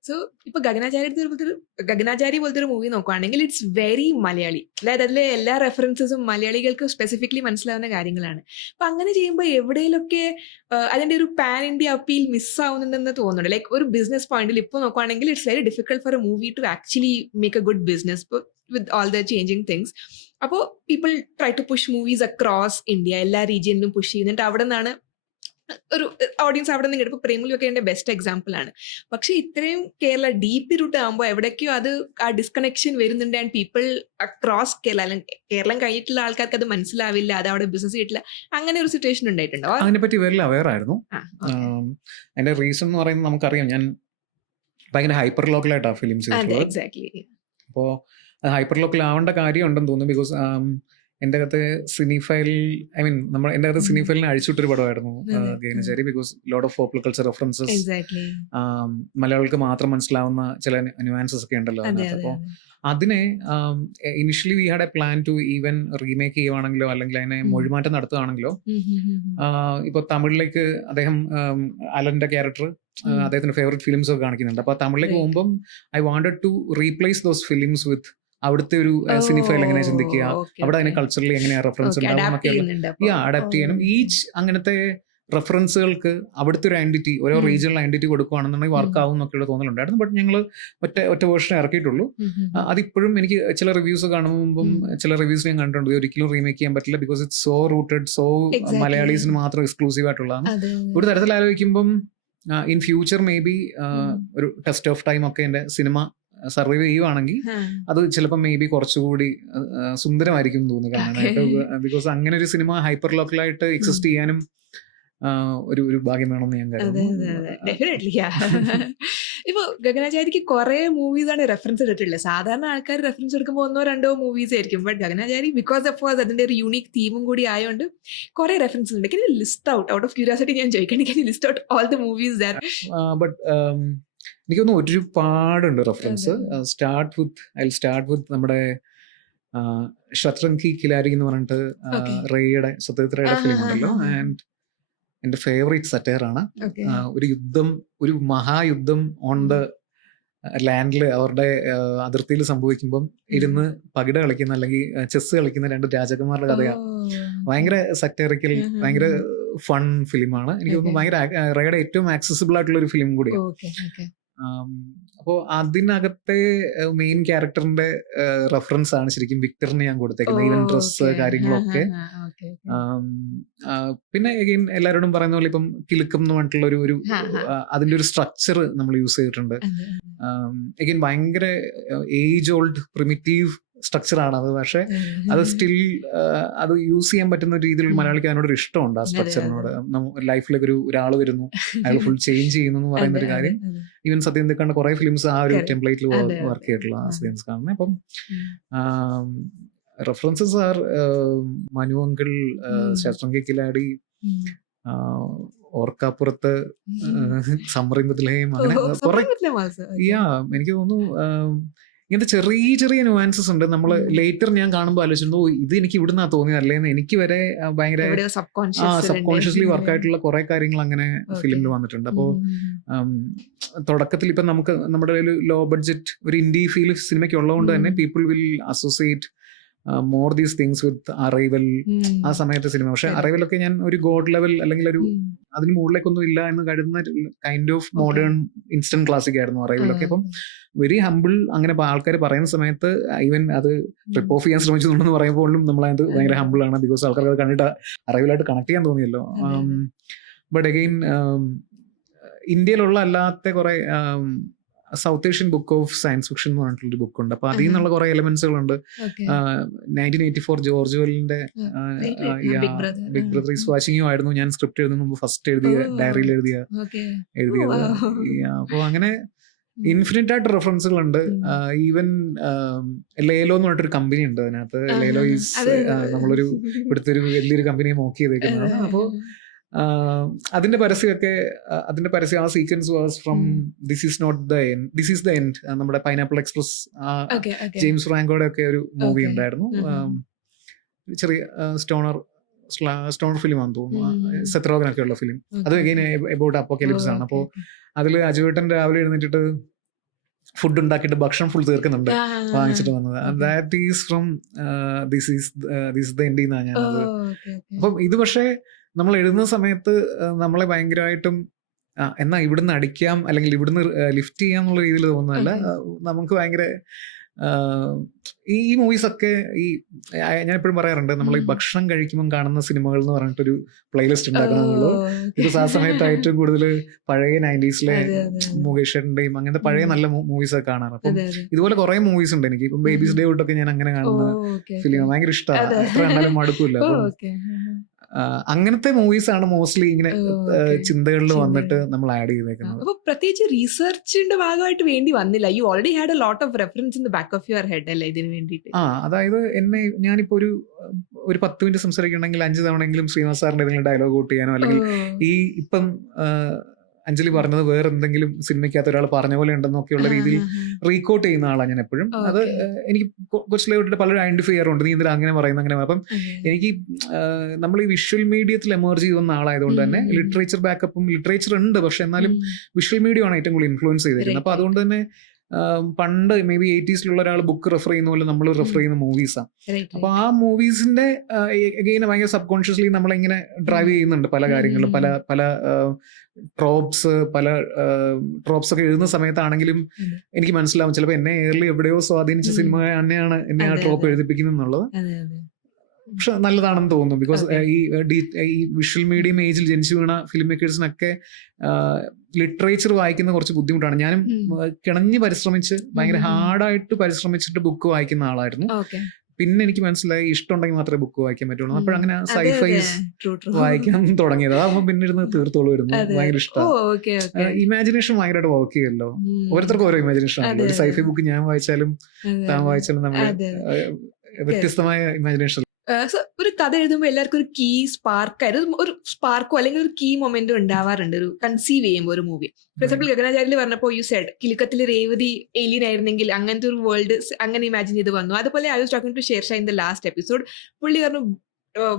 സോ ഇപ്പൊ ഗഗനാചാരി പോലത്തെ ഒരു മൂവി നോക്കുവാണെങ്കിൽ ഇറ്റ്സ് വെരി മലയാളി. അതായത് അതിലെ എല്ലാ റെഫറൻസസും മലയാളികൾക്ക് സ്പെസിഫിക്കലി മനസ്സിലാവുന്ന കാര്യങ്ങളാണ്. അപ്പൊ അങ്ങനെ ചെയ്യുമ്പോൾ എവിടെയൊക്കെ അതിന്റെ ഒരു പാൻ ഇന്ത്യ അപ്പീൽ മിസ്സാവുന്നുണ്ടെന്ന് തോന്നുന്നുണ്ട്. ലൈക്ക് ഒരു ബിസിനസ് പോയിന്റിൽ ഇപ്പോൾ നോക്കുവാണെങ്കിൽ it's very difficult for a movie to actually make a good business with all the changing things. അപ്പോൾ people try to push movies across India, എല്ലാ റീജിയനിലും പുഷ് ചെയ്യുന്നുണ്ട്. അവിടെ നിന്നാണ് ഒരു ഓഡിയൻസ് അവിടെ നിന്ന് കിട്ടും. പ്രേമലൊക്കെ എൻ്റെ ബെസ്റ്റ് എക്സാമ്പിൾ ആണ്. പക്ഷെ ഇത്രയും കേരള ഡീപ്പ് റൂട്ട് ആകുമ്പോൾ എവിടേക്കോ അത് ആ ഡിസ്കണക്ഷൻ വരുന്നുണ്ട്. ആൻഡ് പീപ്പിൾ അക്രോസ് കേരള, അല്ലെങ്കിൽ കേരളം കഴിഞ്ഞിട്ടുള്ള ആൾക്കാർക്ക് അത് മനസ്സിലാവില്ല, അത് അവിടെ ബിസിനസ് കിട്ടില്ല. അങ്ങനെ ഒരു സിറ്റുവേഷൻ ഉണ്ടായിട്ടുണ്ടോ? അതിനെപ്പറ്റി വെൽ അവെയർ ആയിരുന്നു. അതിന്റെ റീസൺ എന്ന് പറയുന്നത് നമുക്കറിയാം, ഞാൻ ഭയങ്കര ഹൈപ്പർ ലോക്കലായിട്ടാണ് ഫിലിം ചെയ്തിട്ടുള്ളത്. എക്സാക്ട്ലി. അപ്പോൾ ഹൈപ്പർ ലോക്കൽ ആവേണ്ട കാര്യം ഉണ്ടെന്ന് തോന്നുന്നു. ബിക്കോസ് എൻ്റെ അകത്ത് സിനിഫൈൽ എൻ്റെ അകത്ത് സിനിഫൈലിനെ അഴിച്ചിട്ടൊരു പടമായിരുന്നു Gaganachari. Because lot of popular culture references, മലയാളികൾക്ക് മാത്രം മനസ്സിലാവുന്ന ചില ന്യൂആൻസസ് ഒക്കെ ഉണ്ടല്ലോ അതിനകത്ത്. അപ്പോൾ അതിനെ initially we had a plan to even remake ചെയ്യുവാണെങ്കിലോ അല്ലെങ്കിൽ അതിനെ മൊഴിമാറ്റം നടത്തുകയാണെങ്കിലോ, ഇപ്പൊ തമിഴിലേക്ക് അദ്ദേഹം അലന്റെ ക്യാരക്ടർ അദ്ദേഹത്തിന്റെ ഫേവറേറ്റ് ഫിലിംസ് ഒക്കെ കാണിക്കുന്നുണ്ട്. അപ്പൊ തമിഴിലേക്ക് പോകുമ്പോൾ I wanted to replace those films with അവിടുത്തെ ഒരു സിനിഫൈൽ എങ്ങനെ ചിന്തിക്കുക, അവിടെ അതിന് കൾച്ചറലി എങ്ങനെയാ റെഫറൻസ് ഉണ്ടാവുക, അഡാപ്റ്റ് ചെയ്യാനും ഈച്ച് അങ്ങനത്തെ റെഫറൻസുകൾക്ക് അവിടുത്തെ ഒരു ഐഡന്റിറ്റി, ഓരോ റീജിയണൽ ഐഡന്റിറ്റി കൊടുക്കുകയാണെന്നുണ്ടെങ്കിൽ വർക്ക് ആവും എന്നൊക്കെയുള്ള തോന്നലുണ്ടായിരുന്നു. ബട്ട് ഞങ്ങൾ ഒറ്റ വേർഷൻ ഇറക്കിയിട്ടുള്ളൂ. അതിപ്പോഴും എനിക്ക് ചില റിവ്യൂസ് കാണുമ്പം ചില റിവ്യൂസ് ഞാൻ കണ്ടിട്ടുണ്ട്, ഒരിക്കലും റീമേക്ക് ചെയ്യാൻ പറ്റില്ല because it's so rooted, so മലയാളീസിന് മാത്രം എക്സ്ക്ലൂസീവ് ആയിട്ടുള്ളതാണ്. ഒരു തരത്തിൽ ആലോചിക്കുമ്പം ഇൻ ഫ്യൂച്ചർ മേ ബി ഒരു ടെസ്റ്റ് ഓഫ് ടൈം ഒക്കെ എൻ്റെ സിനിമ സർവൈവ് ചെയ്യുവാണെങ്കിൽ അത് ചിലപ്പോൾ മേ ബി കുറച്ചുകൂടി സുന്ദരമായിരിക്കും എന്ന് തോന്നുന്നു കാണാനായിട്ട്. ബിക്കോസ് അങ്ങനെ ഒരു സിനിമ ഹൈപ്പർ ലോക്കലായിട്ട് എക്സിസ്റ്റ് ചെയ്യാനും ഒരു ഭാഗ്യം വേണമെന്ന് ഞാൻ കരുതുന്നു. ഇപ്പൊ ഗഗനാചാരിക്ക് കുറെ മൂവീസ് ആണ് റെഫറൻസ് എടുത്തിട്ടുള്ളത്. സാധാരണ ആൾക്കാർ റെഫറൻസ് എടുക്കുമ്പോൾ 1-2 മൂവീസ് ആയിരിക്കും. ബട്ട് ഗഗനാചാരി ബിക്കോസ് ഓഫ് അതിന്റെ ഒരു യൂണിക് തീമും കൂടി ആയതുകൊണ്ട് കുറെ റെഫറൻസ് ഉണ്ട്. Can you list out of curiosity ഞാൻ ചോദിക്കണം, can you list out all the movies that? But എനിക്കൊന്നും ഒരുപാടുണ്ട് റെഫറൻസ്. സ്റ്റാർട്ട് വിത്ത് നമ്മുടെ ഷത്രങ്കി ഖിലാരി എന്ന് പറഞ്ഞിട്ട് റേയുടെ സത്യജിത് ഫിലിം ഉണ്ടല്ലോ. ആൻഡ് എന്റെ ഫേവറേറ്റ് സറ്റയറാണ്. ഒരു മഹായുദ്ധം ഓൺ ദ ലാൻഡില് അവരുടെ അതിർത്തിയിൽ സംഭവിക്കുമ്പം ഇരുന്ന് പകിട കളിക്കുന്ന അല്ലെങ്കിൽ ചെസ് കളിക്കുന്ന 2 രാജകുമാരുടെ കഥയാണ്. ഭയങ്കര സറ്ററിക്കൽ, ഭയങ്കര ഫൺ ഫിലിമാണ്. എനിക്ക് തോന്നുന്നു ഭയങ്കര റേയുടെ ഏറ്റവും ആക്സസിബിൾ ആയിട്ടുള്ള ഒരു ഫിലിം കൂടിയാണ്. അപ്പോൾ അതിനകത്തെ മെയിൻ ക്യാരക്ടറിന്റെ റെഫറൻസ് ആണ് ശരിക്കും വിക്ടറിന് ഞാൻ കൊടുത്തേക്കുന്നത്, ഈവൻ ഡ്രസ് കാര്യങ്ങളൊക്കെ. പിന്നെ അഗൈൻ എല്ലാവരോടും പറയുന്ന പോലെ ഇപ്പം കിലുക്കം എന്ന് പറഞ്ഞിട്ടുള്ള ഒരു അതിന്റെ ഒരു സ്ട്രക്ചർ നമ്മൾ യൂസ് ചെയ്തിട്ടുണ്ട്. അഗൈൻ ഭയങ്കര ഏജ് ഓൾഡ് പ്രിമിറ്റീവ് സ്ട്രക്ചറാണ് അത്. പക്ഷെ അത് സ്റ്റിൽ അത് യൂസ് ചെയ്യാൻ പറ്റുന്ന രീതിയിൽ മലയാളിക്ക് അതിനോടൊരു ഇഷ്ടമുണ്ട് ആ സ്ട്രക്ചറിനോട്. ലൈഫിലേക്ക് ഒരാൾ വരുന്നു, അയാൾ ഫുൾ ചേഞ്ച് ചെയ്യുന്നു എന്ന് പറയുന്ന ഒരു കാര്യം. ഈവൻ സത്യം കണ്ട കുറെ ഫിലിംസ് ആ ഒരു ടെംപ്ലേറ്റിൽ വർക്ക് ചെയ്തിട്ടുള്ള സത്യൻസ് കാണുന്നത്. അപ്പം റെഫറൻസസ് ആർ മനു അങ്കിൾ, ശാസ്ത്രംഗി കിലാടി, ഓർക്കാപ്പുറത്ത്, സമറിംഗത്തിലെയും, അങ്ങനെ കുറെ. എനിക്ക് തോന്നുന്നു ഇങ്ങനത്തെ ചെറിയ ചെറിയ നുവാൻസസ് ഉണ്ട്. നമ്മൾ ലേറ്റർ ഞാൻ കാണുമ്പോൾ ആലോചിച്ചു, ഇത് എനിക്ക് ഇവിടുന്നാ തോന്നിയത് എന്ന് എനിക്ക് വരെ ഭയങ്കര സബ് കോൺഷ്യസ്ലി വർക്കായിട്ടുള്ള കുറെ കാര്യങ്ങൾ അങ്ങനെ ഫിലിമിൽ വന്നിട്ടുണ്ട്. അപ്പോൾ തുടക്കത്തിൽ ഇപ്പം നമുക്ക് നമ്മുടെ ഒരു ലോ ബഡ്ജറ്റ് ഒരു ഇൻഡി ഫീൽ സിനിമയ്ക്ക് ഉള്ളതുകൊണ്ട് തന്നെ people will associate more these things with arrival, ആ സമയത്തെ സിനിമ. പക്ഷെ അറൈവലൊക്കെ ഞാൻ ഒരു ഗോഡ് ലെവൽ അല്ലെങ്കിൽ ഒരു അതിന് മുകളിലേക്കൊന്നും ഇല്ല എന്ന് കരുതുന്ന kind of modern instant classic ആയിരുന്നു അറൈവലൊക്കെ. അപ്പം വെരി ഹംബിൾ അങ്ങനെ ആൾക്കാർ പറയുന്ന സമയത്ത് ഈവൻ അത് ട്രിപ്പ് ഓഫ് ചെയ്യാൻ ശ്രമിച്ചിട്ടുണ്ടെന്ന് പറയുമ്പോഴും നമ്മളത് ഭയങ്കര ഹംബിൾ ആണ്. ബിക്കോസ് ആൾക്കാർക്ക് അത് കണ്ടിട്ട് അറൈവലായിട്ട് കണക്ട് ചെയ്യാൻ തോന്നിയല്ലോ. ബട്ട് അഗെയിൻ ഇന്ത്യയിലുള്ള അല്ലാത്ത കുറെ south Asian book of science fiction എന്ന് പറഞ്ഞിട്ടുള്ളൊരു ബുക്കുണ്ട്. അപ്പൊ അതിൽ നിന്നുള്ള കുറെ എലമെന്റ്സുകളുണ്ട്. 1984 ജോർജ് വെല്ലിന്റെ big brother is watching you ആയിരുന്നു ഞാൻ സ്ക്രിപ്റ്റ് എഴുതുന്ന മുമ്പ് ഫസ്റ്റ് ഡയറിയിൽ എഴുതിയത്. അപ്പൊ അങ്ങനെ ഇൻഫിനിറ്റ് ആയിട്ട് റെഫറൻസുകളുണ്ട്. ഈവൻ ലേലോ എന്ന് പറഞ്ഞിട്ടൊരു കമ്പനി ഉണ്ട് അതിനകത്ത്. ലേലോ ഈസ് നമ്മളൊരു ഇവിടുത്തെ ഒരു വലിയൊരു കമ്പനിയെ മോക്ക് ചെയ്തേക്കുന്നതാണ്. അപ്പോൾ അതിന്റെ പരസ്യം ആ sequence was from this is not the end, this is the end. നമ്മുടെ പൈനാപ്പിൾ എക്സ്പ്രസ്, ജെയിംസ് ഫ്രാങ്കോയുടെ ഒക്കെ ഒരു മൂവി ഉണ്ടായിരുന്നു. ചെറിയ സ്റ്റോണർ ഫിലിം ആണെന്ന് തോന്നുന്നു, സെത്ത് റോഗനൊക്കെ ഉള്ള ഫിലിം. അത് അഗൈൻ എബൌട്ട് അപ്പോക്കലിപ്സ് ആണ്. അപ്പോൾ അതിൽ അജുവേട്ടൻ രാവിലെ എഴുന്നേറ്റിട്ട് ഫുഡ് ഉണ്ടാക്കിയിട്ട് ഭക്ഷണം ഫുൾ തീർക്കുന്നുണ്ട് വാങ്ങിച്ചിട്ട് വന്നത്. That is from this is the end എന്നാണ് ഞാനത്. അപ്പം ഇത് പക്ഷേ നമ്മൾ എഴുതുന്ന സമയത്ത് നമ്മളെ ഭയങ്കരമായിട്ടും എന്നാ ഇവിടുന്ന് അടിക്കാം അല്ലെങ്കിൽ ഇവിടുന്ന് ലിഫ്റ്റ് ചെയ്യാം എന്നുള്ള രീതിയിൽ തോന്നുന്നതല്ല. നമുക്ക് ഭയങ്കര ഈ മൂവീസൊക്കെ ഞാൻ എപ്പോഴും പറയാറുണ്ട്, നമ്മൾ ഈ ഭക്ഷണം കഴിക്കുമ്പോൾ കാണുന്ന സിനിമകൾ എന്ന് പറഞ്ഞിട്ടൊരു പ്ലേലിസ്റ്റ് ഉണ്ടാക്കണമെന്നുള്ളത്. ബിക്കോസ് ആ സമയത്ത് ഏറ്റവും കൂടുതൽ പഴയ 90s മുകേഷിന്റെയും അങ്ങനത്തെ പഴയ നല്ല മൂവീസ് ഒക്കെ കാണാറ്. അപ്പം ഇതുപോലെ കുറെ മൂവീസ് ഉണ്ട് എനിക്ക്. ഇപ്പം ബേബീസ് ഡേ ഔട്ടൊക്കെ ഞാൻ അങ്ങനെ കാണുന്ന ഫിലിം ഭയങ്കര ഇഷ്ടമാണ്. എത്ര കണ്ടാലും മടുക്കില്ല. അങ്ങനത്തെ മൂവീസ് ആണ് മോസ്റ്റ്ലി ഇങ്ങനെ ചിന്തകളിൽ വന്നിട്ട് നമ്മൾ ആഡ് ചെയ്തേക്കുന്നത്. അപ്പൊ പ്രത്യേകിച്ച് റീസെർച്ചിന്റെ ഭാഗമായിട്ട് വേണ്ടി വന്നില്ല. You already had a lot of reference in the back of your head അല്ലേ ഇതിന് വേണ്ടിയിട്ട്? അതായത് ഞാനിപ്പോ ഒരു 10 മിനിറ്റ് സംസാരിക്കണമെങ്കിൽ 5 തവണയെങ്കിലും ശ്രീനിവാസ് സാറിന്റെ ഏതെങ്കിലും ഡയലോഗ് കൂട്ട് ചെയ്യാനോ, അല്ലെങ്കിൽ ഇപ്പം അഞ്ജലി പറഞ്ഞത് വേറെ എന്തെങ്കിലും സിനിമയ്ക്കകത്ത് ഒരാൾ പറഞ്ഞ പോലെ ഉണ്ടെന്നൊക്കെയുള്ള രീതിയിൽ റീകോട്ട് ചെയ്യുന്ന ആളാണ് ഞാൻ എപ്പോഴും. അത് എനിക്ക് കുറച്ച് പലരും ഐഡന്റിഫൈ ചെയ്യാറുണ്ട്, നീ എന്തിനാ അങ്ങനെ പറയുന്നത് അങ്ങനെ. അപ്പം എനിക്ക് നമ്മൾ ഈ വിഷ്വൽ മീഡിയത്തിൽ എമർജ് ചെയ്യുന്ന ആളായതുകൊണ്ട് തന്നെ ലിറ്ററേച്ചർ ബാക്കപ്പും ലിറ്ററേച്ചർ ഉണ്ട്, പക്ഷെ എന്നാലും വിഷ്വൽ മീഡിയം ആണ് ഏറ്റവും കൂടുതൽ ഇൻഫ്ലുവൻസ് ചെയ്തിരിക്കുന്നത്. അപ്പൊ അതുകൊണ്ട് തന്നെ പണ്ട് മേ ബി 80s ഒരാൾ ബുക്ക് റെഫർ ചെയ്യുന്ന പോലെ നമ്മൾ റെഫർ ചെയ്യുന്ന മൂവീസാണ്. അപ്പൊ ആ മൂവീസിന്റെ ഭയങ്കര സബ് കോൺഷ്യസ്ലി നമ്മളിങ്ങനെ ഡ്രൈവ് ചെയ്യുന്നുണ്ട് പല കാര്യങ്ങളും. പല ട്രോപ്സ് ഒക്കെ എഴുതുന്ന സമയത്താണെങ്കിലും എനിക്ക് മനസ്സിലാവും ചിലപ്പോൾ എന്നെ ഏർലി എവിടെയോ സ്വാധീനിച്ച സിനിമ തന്നെയാണ് എന്നെ ആ ട്രോപ്പ് എഴുതിപ്പിക്കുന്നത് എന്നുള്ളത്. പക്ഷെ നല്ലതാണെന്ന് തോന്നുന്നു. ബിക്കോസ് ഈ വിഷ്വൽ മീഡിയം ഏജിൽ ജനിച്ചു വീണ ഫിലിം മേക്കേഴ്സിനൊക്കെ ലിറ്ററേച്ചർ വായിക്കുന്ന കുറച്ച് ബുദ്ധിമുട്ടാണ്. ഞാനും കിണഞ്ഞ് പരിശ്രമിച്ച് ഭയങ്കര ഹാർഡായിട്ട് പരിശ്രമിച്ചിട്ട് ബുക്ക് വായിക്കുന്ന ആളായിരുന്നു. പിന്നെ എനിക്ക് മനസ്സിലായി ഇഷ്ടമുണ്ടെങ്കിൽ മാത്രമേ ബുക്ക് വായിക്കാൻ പറ്റുള്ളൂ. അപ്പോഴങ്ങനെ സൈഫൈസ് വായിക്കാൻ തുടങ്ങിയത്. അതാകുമ്പോൾ പിന്നെ ഇരുന്ന് തീർത്തോളൂ വരുന്നു. ഭയങ്കര ഇഷ്ടമാണ്. ഇമാജിനേഷൻ ഭയങ്കരമായിട്ട് വർക്ക് ചെയ്യുമല്ലോ. ഓരോരുത്തർക്കും ഓരോ ഇമാജിനേഷൻ ആണല്ലോ. ഒരു സൈഫൈ ബുക്ക് ഞാൻ വായിച്ചാലും താൻ വായിച്ചാലും നമ്മൾ വ്യത്യസ്തമായ ഇമാജിനേഷൻ. ഒരു കഥ എഴുതുമ്പോൾ എല്ലാവർക്കും ഒരു കീ സ്പാർക്കായിരുന്നു, ഒരു സ്പാർക്കോ അല്ലെങ്കിൽ ഒരു കീ മൊമെന്റോ ഉണ്ടാവാറുണ്ട് ഒരു കൺസീവ് ചെയ്യുമ്പോൾ ഒരു മൂവി. ഫോർ എക്സാമ്പിൾ ഗഗനാചാര്യൽ പറഞ്ഞപ്പോൾ യു സെഡ് കിലുക്കത്തിലെ രേവതി ഏലിയൻ ആയിരുന്നെങ്കിൽ അങ്ങനത്തെ ഒരു വേൾഡ് അങ്ങനെ ഇമാജിൻ ചെയ്ത് വന്നു. അതുപോലെ I was talking to Shersha in the last episode. പുള്ളി പറഞ്ഞു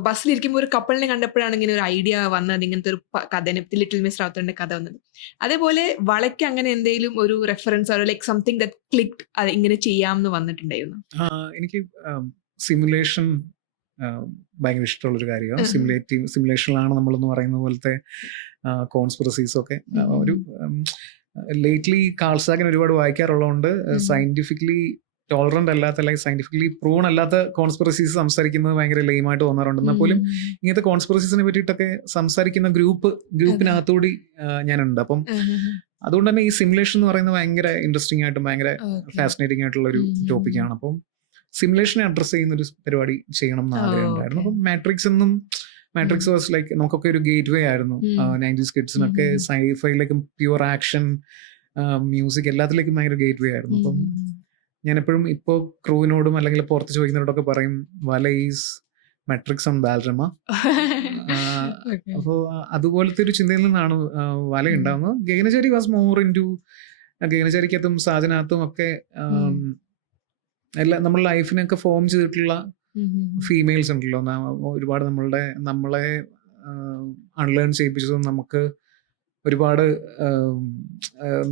ബസ്സിലിരിക്കുമ്പോൾ ഒരു കപ്പിളിനെ കണ്ടപ്പോഴാണ് ഇങ്ങനെ ഒരു ഐഡിയ വന്നത്, ഇങ്ങനത്തെ ഒരു കഥനെ ലിറ്റിൽ മിസ് റാവുത്തറിന്റെ കഥ വന്നത്. അതേപോലെ വളയ്ക്ക് അങ്ങനെ എന്തെങ്കിലും ഒരു reference like something that clicked അത് ഇങ്ങനെ ചെയ്യാമെന്ന് വന്നിട്ടുണ്ടായിരുന്നു? എനിക്ക് സിമുലേഷൻ ഭയങ്കര ഇഷ്ടമുള്ളൊരു കാര്യമാണ്. സിമുലേഷനിലാണ് നമ്മളെന്ന് പറയുന്ന പോലത്തെ കോൺസ്പിറസീസ് ഒക്കെ. ഒരു ലേറ്റ്ലി കാൾ സാഗൻ ഒരുപാട് വായിക്കാറുള്ളതുകൊണ്ട് സയന്റിഫിക്കലി ടോളറന്റ് അല്ലാത്ത അല്ലെങ്കിൽ സയന്റിഫിക്കലി പ്രൂൺ അല്ലാത്ത കോൺസ്പിറസീസ് സംസാരിക്കുന്നത് ഭയങ്കര ലെയിമായിട്ട് തോന്നാറുണ്ട്. എന്നാൽ പോലും ഇങ്ങനത്തെ കോൺസ്പിറസീസിനെ പറ്റിയിട്ടൊക്കെ സംസാരിക്കുന്ന ഗ്രൂപ്പിനകത്തുകൂടി ഞാനുണ്ട്. അപ്പം അതുകൊണ്ട് തന്നെ ഈ സിമുലേഷൻ എന്ന് പറയുന്നത് ഭയങ്കര ഇൻട്രസ്റ്റിംഗ് ആയിട്ടും ഭയങ്കര ഫാസിനേറ്റിംഗ് ആയിട്ടുള്ള ഒരു ടോപ്പിക്കാണ്. അപ്പം സിമുലേഷനെ അഡ്രസ് ചെയ്യുന്ന ഒരു പരിപാടി ചെയ്യണം എന്ന് ആഗ്രഹം ഉണ്ടായിരുന്നു. അപ്പം മാട്രിക്സ് വാസ് ലൈക്ക് നമുക്കൊക്കെ ഒരു ഗേറ്റ് വേ ആയിരുന്നു 90s കിഡ്സിനൊക്കെ. സൈഫൈയിലേക്കും പ്യുവർ ആക്ഷൻ മ്യൂസിക് എല്ലാത്തിലേക്കും ഭയങ്കര ഗേറ്റ് വേ ആയിരുന്നു. അപ്പം ഞാൻ എപ്പോഴും ഇപ്പോൾ ക്രൂവിനോടും അല്ലെങ്കിൽ പുറത്ത് ചോദിക്കുന്നവരോടൊക്കെ പറയും വല ഈസ് മെട്രിക്സ് ഓൺ ബാലരമ. അപ്പോൾ അതുപോലത്തെ ഒരു ചിന്തയിൽ നിന്നാണ് വല ഉണ്ടാവുന്നത്. Gaganachari was more into ഗഗനചാരിക്കകത്തും സാജനകത്തും ഒക്കെ എല്ലാ നമ്മുടെ ലൈഫിനൊക്കെ ഫോം ചെയ്തിട്ടുള്ള ഫീമെയിൽസ് ഉണ്ടല്ലോ, ഒരുപാട് നമ്മളെ അൺലേൺ ചെയ്യിപ്പിച്ചതും നമുക്ക് ഒരുപാട്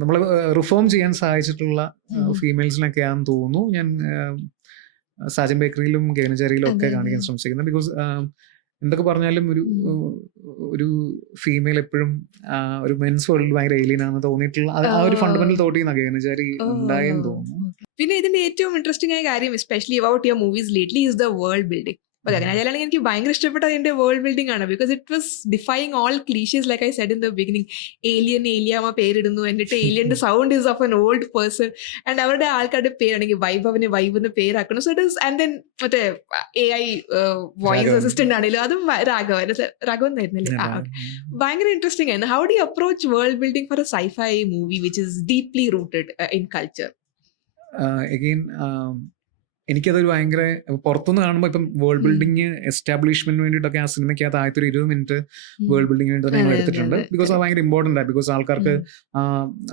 നമ്മളെ റിഫോം ചെയ്യാൻ സഹായിച്ചിട്ടുള്ള ഫീമെയിൽസിനൊക്കെയാണെന്ന് തോന്നുന്നു ഞാൻ സാജൻ ബേക്കറിയിലും ഗഗനചാരിയിലും ഒക്കെ കാണിക്കാൻ ശ്രമിച്ചിരിക്കുന്നത്. ബിക്കോസ് എന്തൊക്കെ പറഞ്ഞാലും ഒരു ഫീമെയിൽ എപ്പോഴും ഒരു മെൻസ് വേൾഡിൽ ഭയങ്കര ഏലിയൻ ആണെന്ന് തോന്നിയിട്ടുള്ള ആ ഒരു ഫണ്ടമെന്റൽ തോട്ട് ചെയ്യുന്ന ഗഗനചാരി ഉണ്ടായെന്ന് തോന്നുന്നു. പിന്നെ ഇതിന്റെ ഏറ്റവും ഇൻട്രസ്റ്റിംഗ് ആയ കാര്യം especially about your movies lately is the world building. അപ്പൊ ഗഗനചാരിയാണെങ്കിൽ എനിക്ക് ഭയങ്കര ഇഷ്ടപ്പെട്ട അതിന്റെ വേൾഡ് ബിൽഡിംഗ് ആണ്. Because it was defying all clichés like I said in the beginning. Eliyamma പേരിടുന്നു, എന്നിട്ട് ഏലിയന്റെ sound is of an old person and അവരുടെ ആൾക്കാരുടെ പേരാണെങ്കിൽ വൈബിന് പേരാക്കണം. So it is and then മറ്റേ AI വോയിസ് അസിസ്റ്റന്റ് ആണെങ്കിലും അതും രാഘവൻ ആയിരുന്നില്ലേ. ഭയങ്കര ഇൻട്രസ്റ്റിംഗ് ആയിരുന്നു. How do you approach world building for a sci-fi movie which is deeply rooted in culture? Again എനിക്കതൊരു ഭയങ്കര പുറത്തുനിന്ന് കാണുമ്പോൾ ഇപ്പം വേൾഡ് ബിൽഡിംഗ് എസ്റ്റാബ്ലിഷ്മെന്റിന് വേണ്ടിയിട്ടൊക്കെ ആ സിനിമയ്ക്കകത്ത് ആദ്യത്തെ ഒരു 20 മിനിറ്റ് വേൾഡ് ബിൽഡിംഗ് വേണ്ടി തന്നെ ഞങ്ങൾ എടുത്തിട്ടുണ്ട്. ബിക്കോസ് അത് ഭയങ്കര ഇമ്പോർട്ടൻ്റ് ആണ്. ബിക്കോസ് ആൾക്കാർക്ക്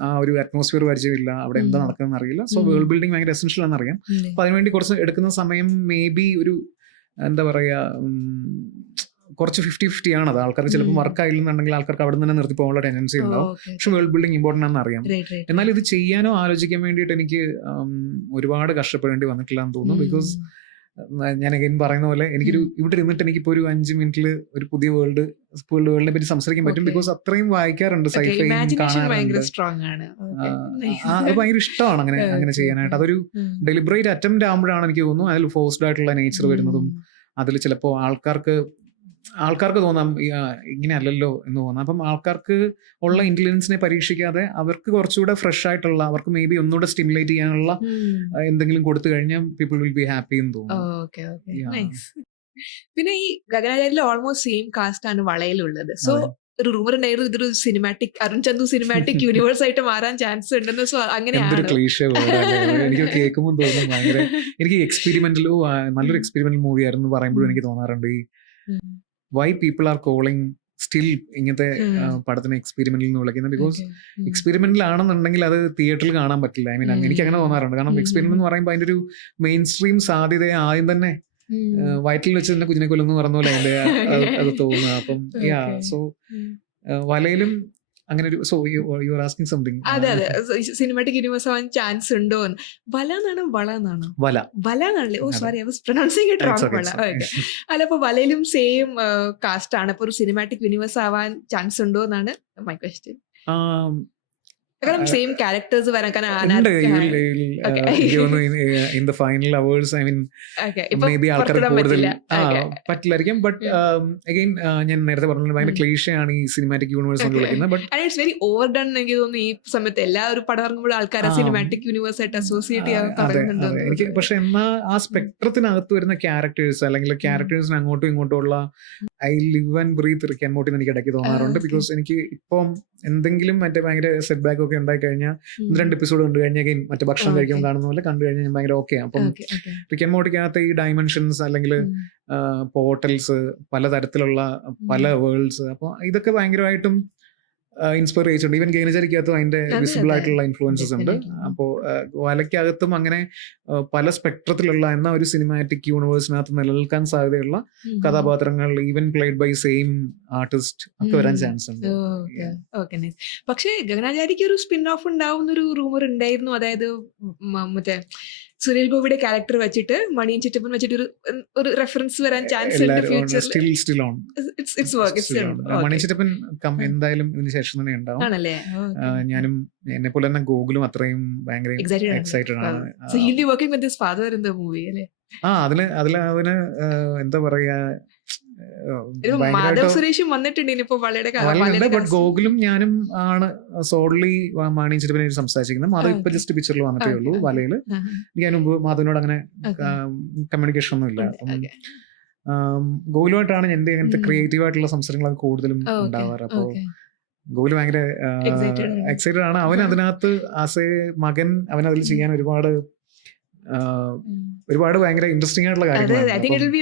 ആ ഒരു അറ്റ്മോസ്ഫിയർ പരിചയമില്ല, അവിടെ എന്താ നടക്കുന്നത് അറിയില്ല. സോ വേൾഡ് ബിൽഡിംഗ് ഭയങ്കര എസെൻഷ്യൽ ആണെന്നറിയാം. അപ്പൊ അതിനുവേണ്ടി കുറച്ച് എടുക്കുന്ന സമയം മേ ബി ഒരു എന്താ പറയാ കുറച്ച് 50-50 ആണത്. ആൾക്കാർക്ക് ചിലപ്പോൾ വർക്ക് ആയില്ലെന്നുണ്ടെങ്കിൽ ആൾക്കാർക്ക് അവിടെ തന്നെ നിർത്തി പോകാനുള്ള ടെൻഡൻസി ഉണ്ടാവും. പക്ഷെ വേൾഡ് ബിൽഡിംഗ് ഇമ്പോർട്ടൻ്റ് ആണെന്ന് അറിയാം. എന്നാൽ ഇത് ചെയ്യാനോ ആലോചിക്കാൻ വേണ്ടിയിട്ട് എനിക്ക് ഒരുപാട് കഷ്ടപ്പെടേണ്ടി വന്നിട്ടില്ല എന്ന് തോന്നുന്നു. ബിക്കോസ് ഞാൻ അഗൈൻ പറയുന്ന പോലെ എനിക്കൊരു ഇവിടെ ഇരുന്നിട്ട് എനിക്കിപ്പോൾ ഒരു 5 മിനിറ്റിൽ ഒരു പുതിയ വേൾഡിനെ പറ്റി സംസാരിക്കാൻ പറ്റും. ബിക്കോസ് അത്രയും വായിക്കാറുണ്ട്, സൈഫൈ കാണാറുണ്ട്. അത് ഭയങ്കര ഇഷ്ടമാണ് അങ്ങനെ ചെയ്യാനായിട്ട്. അതൊരു ഡെലിബറേറ്റ് അറ്റംപ്റ്റ് ആകുമ്പോഴാണ് എനിക്ക് തോന്നുന്നു അതിൽ ഫോഴ്സ്ഡ് ആയിട്ടുള്ള നേച്ചർ വരുന്നതും അതിൽ ചിലപ്പോൾ ആൾക്കാർക്ക് തോന്നാം ഇങ്ങനെ അല്ലല്ലോ എന്ന് തോന്നാം. അപ്പം ആൾക്കാർക്ക് ഉള്ള ഇന്റലിജൻസിനെ പരീക്ഷിക്കാതെ അവർക്ക് കുറച്ചുകൂടെ ഫ്രഷ് ആയിട്ടുള്ള, അവർക്ക് മേ ബി ഒന്നുകൂടെ സ്റ്റിമുലേറ്റ് ചെയ്യാനുള്ള എന്തെങ്കിലും കൊടുത്തു കഴിഞ്ഞാൽ പീപ്പിൾ വിൽ ബി ഹാപ്പി എന്ന് തോന്നുന്നു. പിന്നെ ഈ ഗഗനചാരിയിൽ ഓൾമോസ്റ്റ് സെയിം കാസ്റ്റ് ആണ് വളയിലുള്ളത്. സോ ഒരു റൂമർ ഉണ്ടായിരുന്നു ഇതൊരു cinematic Arun Chandu cinematic universe ആയിട്ട് മാറാൻ ചാൻസ് ഉണ്ടെന്ന്. സോ അങ്ങനെയാണ് എനിക്ക് കേൾക്കുമ്പോൾ തോന്നുന്നു ഭയങ്കര എനിക്ക് നല്ലൊരു എക്സ്പെരിമെന്റൽ മൂവി ആയിരുന്നു പറയുമ്പോഴും എനിക്ക് തോന്നാറുണ്ട് ഈ why people are calling still ഇങ്ങനത്തെ പടത്തിന് എക്സ്പെരിമെന്റൽ എന്ന് വിളിക്കുന്നത്. ബിക്കോസ് എക്സ്പെരിമെന്റൽ ആണെന്നുണ്ടെങ്കിൽ അത് തിയേറ്ററിൽ കാണാൻ പറ്റില്ല. ഐ മീൻ എനിക്ക് അങ്ങനെ തോന്നാറുണ്ട്. കാരണം എക്സ്പെരിമെന്റ് എന്ന് പറയുമ്പോൾ അതിന്റെ ഒരു മെയിൻ സ്ട്രീം സാധ്യത ആദ്യം തന്നെ വയറ്റിൽ വെച്ച് തന്നെ കുഞ്ഞിനെ കൊല്ലുന്നു പറഞ്ഞ പോലെ അതിന്റെ അത് തോന്നുക. അപ്പം സോ വലയിലും അങ്ങനെ ഒരു യു ആർ ആസ്കിങ് സംതിങ്. അതെ സിനിമാറ്റിക് യൂണിവേഴ്സ് ആവാൻ ചാൻസ് ഉണ്ടോ? വലാണല്ലേ? Oh sorry, I was pronouncing it wrong. Vala. Okay. അല്ല, അപ്പൊ വലയിലും സെയിം കാസ്റ്റ് ആണ്. അപ്പൊ ഒരു സിനിമാറ്റിക് യൂണിവേഴ്സ് ആവാൻ ചാൻസ് ഉണ്ടോ എന്നാണ് മൈ ക്വസ്റ്റ്യൻ. കാരണം സെയിം ക്യാരക്ടേഴ്സ് വരാൻ in the final hours I mean may be ആൾക്കാർ കൂടുതൽ പറ്റില്ലായിരിക്കും. ബട്ട് അഗൈൻ ഞാൻ നേരത്തെ പറഞ്ഞ ഭയങ്കര ക്ലീഷയാണ് ഈ സിനിമാറ്റിക് യൂണിവേഴ്സ് കൊണ്ട് വിളിക്കുന്നത്. But it's very over done എനിക്ക് തോന്നുന്നു. ഈ സമയത്ത് എല്ലാ ഒരു പടം ഇറങ്ങുമ്പോൾ ആൾക്കാരെ സിനിമാറ്റിക് യൂണിവേഴ്സ് ആയിട്ട് അസോസിയേറ്റ് ചെയ്യാൻ തുടങ്ങുന്നുണ്ട് എനിക്ക്. പക്ഷെ എന്നാൽ ആ സ്പെക്ട്രത്തിനകത്ത് വരുന്ന ക്യാരക്ടേഴ്സ് അല്ലെങ്കിൽ ക്യാരക്ടേഴ്സിന് അങ്ങോട്ടും ഇങ്ങോട്ടുള്ള I live and breathe Rick and Morty എന്ന് എനിക്ക് ഇടയ്ക്ക് തോന്നാറുണ്ട്. ബിക്കോസ് എനിക്ക് ഇപ്പം എന്തെങ്കിലും മറ്റേ ഭയങ്കര സെറ്റ് ബാക്ക് ഒക്കെ ഉണ്ടായി കഴിഞ്ഞാൽ 2 എപ്പിസോഡ് കണ്ടു കഴിഞ്ഞാൽ മറ്റേ ഭക്ഷണം കഴിക്കുമ്പോൾ കാണുന്ന പോലെ കണ്ടു കഴിഞ്ഞാൽ ഞാൻ ഭയങ്കര ഓക്കെ. അപ്പം റിക്ക് ആൻഡ് മോർട്ടിക്കകത്ത് ഈ ഡയമെൻഷൻസ് അല്ലെങ്കിൽ പോർട്ടൽസ്, പലതരത്തിലുള്ള പല വേൾഡ്സ്, അപ്പോൾ ഇതൊക്കെ ഭയങ്കരമായിട്ടും ഇൻസ്പയർ ചെയ്തിട്ടുണ്ട്. ഈവൻ ഗഗനചാരിക്കകത്തും അതിന്റെ വിസിബിൾ ആയിട്ടുള്ള ഇൻഫ്ലുവൻസസ് ഉണ്ട്. അപ്പോൾ വലയ്ക്കകത്തും അങ്ങനെ പല സ്പെക്ട്രത്തിലുള്ള എന്നാൽ ഒരു സിനിമാറ്റിക് യൂണിവേഴ്സിനകത്ത് നിലനിൽക്കാൻ സാധ്യതയുള്ള കഥാപാത്രങ്ങൾ even played by same artist ഒക്കെ വരാൻ ചാൻസ് ഉണ്ട്. പക്ഷേ ഗഗനാചാരിക്ക് ഒരു സ്പിൻ ഓഫ് ഉണ്ടാവുന്ന ഒരു റൂമർ ഉണ്ടായിരുന്നു. അതായത് മറ്റേ സുനിൽ ഗോപിയുടെ ക്യാരക്ടർ വെച്ചിട്ട് മണിയൻ ചിറ്റപ്പൻ വെച്ചിട്ട് ഒരു റെഫറൻസ് വരാൻ ചാൻസ് ഉണ്ട് ഫ്യൂച്ചറിൽ. മണിയൻ ചിറ്റപ്പൻ എന്തായാലും ഇതിന് ശേഷം തന്നെ ഉണ്ടാവും. ഞാനും എന്നെ പോലെ തന്നെ ഗോകുലും അത്രയും ഭയങ്കര എക്സൈറ്റഡ് ആണ്. Working with his father in the movie അല്ലേ? അതിന് എന്താ പറയാ, ഒരു മാധവ് ഭയങ്കരമായിട്ട് സുരേഷും വന്നിട്ടുണ്ട് ഇനിയിപ്പോ വളയുടെ വലുണ്ട്. ബട്ട് ഗോകുലും ഞാനും ആണ് സോൾലി മാണിച്ചിട്ട് സംസാരിച്ചിരിക്കുന്നത്. മാധവ് ഇപ്പൊ ജസ്റ്റ് പിക്ചറിൽ വന്നിട്ടേ ഉള്ളൂ. വലയില് എനിക്ക് അതിന് മുമ്പ് മാധവിനോട് അങ്ങനെ കമ്മ്യൂണിക്കേഷൻ ഒന്നും ഇല്ല. അപ്പം ഗോകുലുമായിട്ടാണ് എന്റെ അങ്ങനത്തെ ക്രിയേറ്റീവ് ആയിട്ടുള്ള സംസാരങ്ങളൊക്കെ കൂടുതലും ഉണ്ടാവാറ്. അപ്പോ ഗോകുല് ഭയങ്കര എക്സൈറ്റഡ് ആണ്. അവൻ അതിനകത്ത് ആസ് എ മകൻ അവൻ അതിൽ ചെയ്യാൻ ഒരുപാട് ഭയങ്കര ഇൻട്രസ്റ്റിംഗ് ആയിട്ടുള്ള കാര്യങ്ങളാണ്.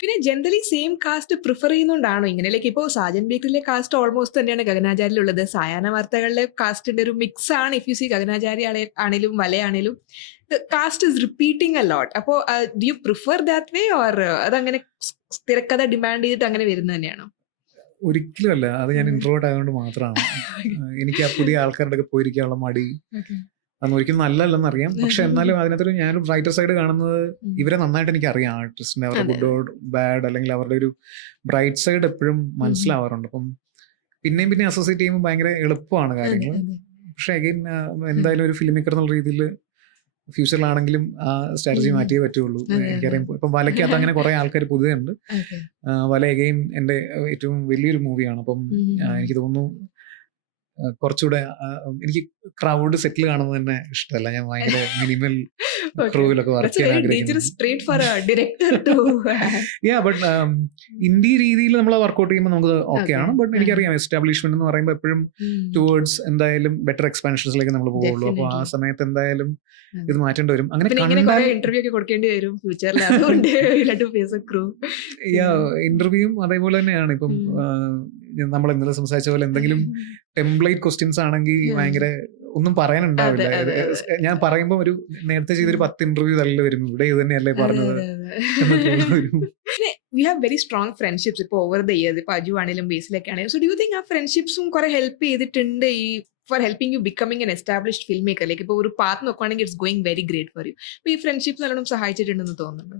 പിന്നെ ജനറലി സെയിം കാസ്റ്റ് പ്രിഫർ ചെയ്യുന്നോണ്ടാണോ ഇങ്ങനെ? ലൈക്ക് ഇപ്പോ സാജൻ ബേക്കറിലെ കാസ്റ്റ് ഓൾമോസ്റ്റ് തന്നെയാണ് ഗഗനാചാരിയിലുള്ളത്. സായാഹ്ന വാർത്തകളിലെ കാസ്റ്റിന്റെ ഒരു മിക്സ് ആണ്. ഇഫ് യു സി ഗഗനാചാരി ആണേലും വലയാണേലും cast is repeating a lot. അപ്പോ do you prefer that way or അതങ്ങനെ തിരക്കഥ ഡിമാൻഡ് ചെയ്തിട്ട് അങ്ങനെ വരുന്നത് തന്നെയാണോ? ഒരിക്കലും അല്ല. അത് ഞാൻ ഇൻട്രോവേർട്ട് ആയതുകൊണ്ട് മാത്രമാണ്. എനിക്ക് ആ പുതിയ ആൾക്കാരുടെ ഒക്കെ പോയിരിക്കാനുള്ള മടി അതൊന്നും ഒരിക്കലും നല്ലല്ലെന്ന് അറിയാം. പക്ഷെ എന്നാലും അതിനകത്തൊരു ഞാനൊരു റൈറ്റർ സൈഡ് കാണുന്നത് ഇവരെ നന്നായിട്ട് എനിക്ക് അറിയാം. ആർട്ടിസ്റ്റിന്റെ അവരുടെ ഗുഡ് ബാഡ് അല്ലെങ്കിൽ അവരുടെ ഒരു ബ്രൈറ്റ് സൈഡ് എപ്പോഴും മനസ്സിലാവാറുണ്ട്. അപ്പം പിന്നെയും അസോസിയേറ്റ് ചെയ്യുമ്പോൾ ഭയങ്കര എളുപ്പമാണ് കാര്യങ്ങൾ. പക്ഷെ അഗൈൻ എന്തായാലും ഒരു ഫിലിം മേക്കർ എന്നുള്ള രീതിയിൽ ഫ്യൂച്ചറിലാണെങ്കിലും ആ സ്ട്രാറ്റജി മാറ്റിയേ പറ്റുള്ളൂ. എനിക്കറിയാം ഇപ്പം വലയ്ക്കകത്ത് അങ്ങനെ കുറെ ആൾക്കാർ പുതിയുണ്ട്. വല അഗൈൻ എൻ്റെ ഏറ്റവും വലിയൊരു മൂവിയാണ്. അപ്പം എനിക്ക് തോന്നുന്നു കുറച്ചുകൂടെ എനിക്ക് ക്രൗഡ് സെറ്റിൽ കാണുന്നത് തന്നെ ഇഷ്ടമല്ല. ഞാൻ ഭയങ്കര മിനിമൽ ക്രൂവിലൊക്കെ വർക്ക് ചെയ്യാൻ ആഗ്രഹിക്കുന്നു. ബട്ട് ഇന്ത്യ രീതിയിൽ നമ്മൾ വർക്ക്ഔട്ട് ചെയ്യുമ്പോൾ നമുക്ക് ഓക്കെ ആണ്. ബട്ട് എനിക്കറിയാം എസ്റ്റാബ്ലിഷ്മെന്റ് എന്ന് പറയുമ്പോൾ എപ്പോഴും ടുവേർഡ്സ് എന്തായാലും ബെറ്റർ എക്സ്പാൻഷൻസിലേക്ക് നമ്മൾ പോവുള്ളൂ. അപ്പൊ ആ സമയത്ത് എന്തായാലും ഇത് മാറ്റേണ്ടി വരും. അങ്ങനെ ഇന്റർവ്യൂ ഒക്കെ കൊടുക്കേണ്ടി വരും ഫ്യൂച്ചറിൽ. അതുകൊണ്ട് ഇന്റർവ്യൂവും അതേപോലെ തന്നെയാണ്. ഇപ്പം നമ്മൾ ഇന്നലെ സംസാരിച്ച പോലെ എന്തെങ്കിലും ടെംപ്ലേറ്റ് ക്വസ്റ്റ്യൻസ് ആണെങ്കിൽ ഭയങ്കര ഒന്നും പറയാനുണ്ടാവില്ല. ഞാൻ പറയുമ്പോൾ ഒരു നേരത്തെ ചെയ്തൊരു 10 ഇന്റർവ്യൂ തള്ളി വരും. ഇവിടെ ഇത് തന്നെയല്ലേ പറഞ്ഞത്. We have very strong friendships ഇപ്പോൾ over the years. ഇപ്പോൾ അജു ആണെങ്കിലും ബേസിലൊക്കെ ആണെങ്കിലും. So do you think ആ ഫ്രണ്ട്ഷിപ്സും കുറെ ഹെൽപ്പ് ചെയ്തിട്ടുണ്ട് ഈ for helping you becoming an established filmmaker? Like ഇപ്പോൾ ഒരു പാത്ത് നോക്കുകയാണെങ്കിൽ it's going very great for you. അപ്പോൾ ഈ ഫ്രണ്ട്ഷിപ്സ് നല്ലോണം സഹായിച്ചിട്ടുണ്ടെന്ന് തോന്നുന്നുണ്ട്.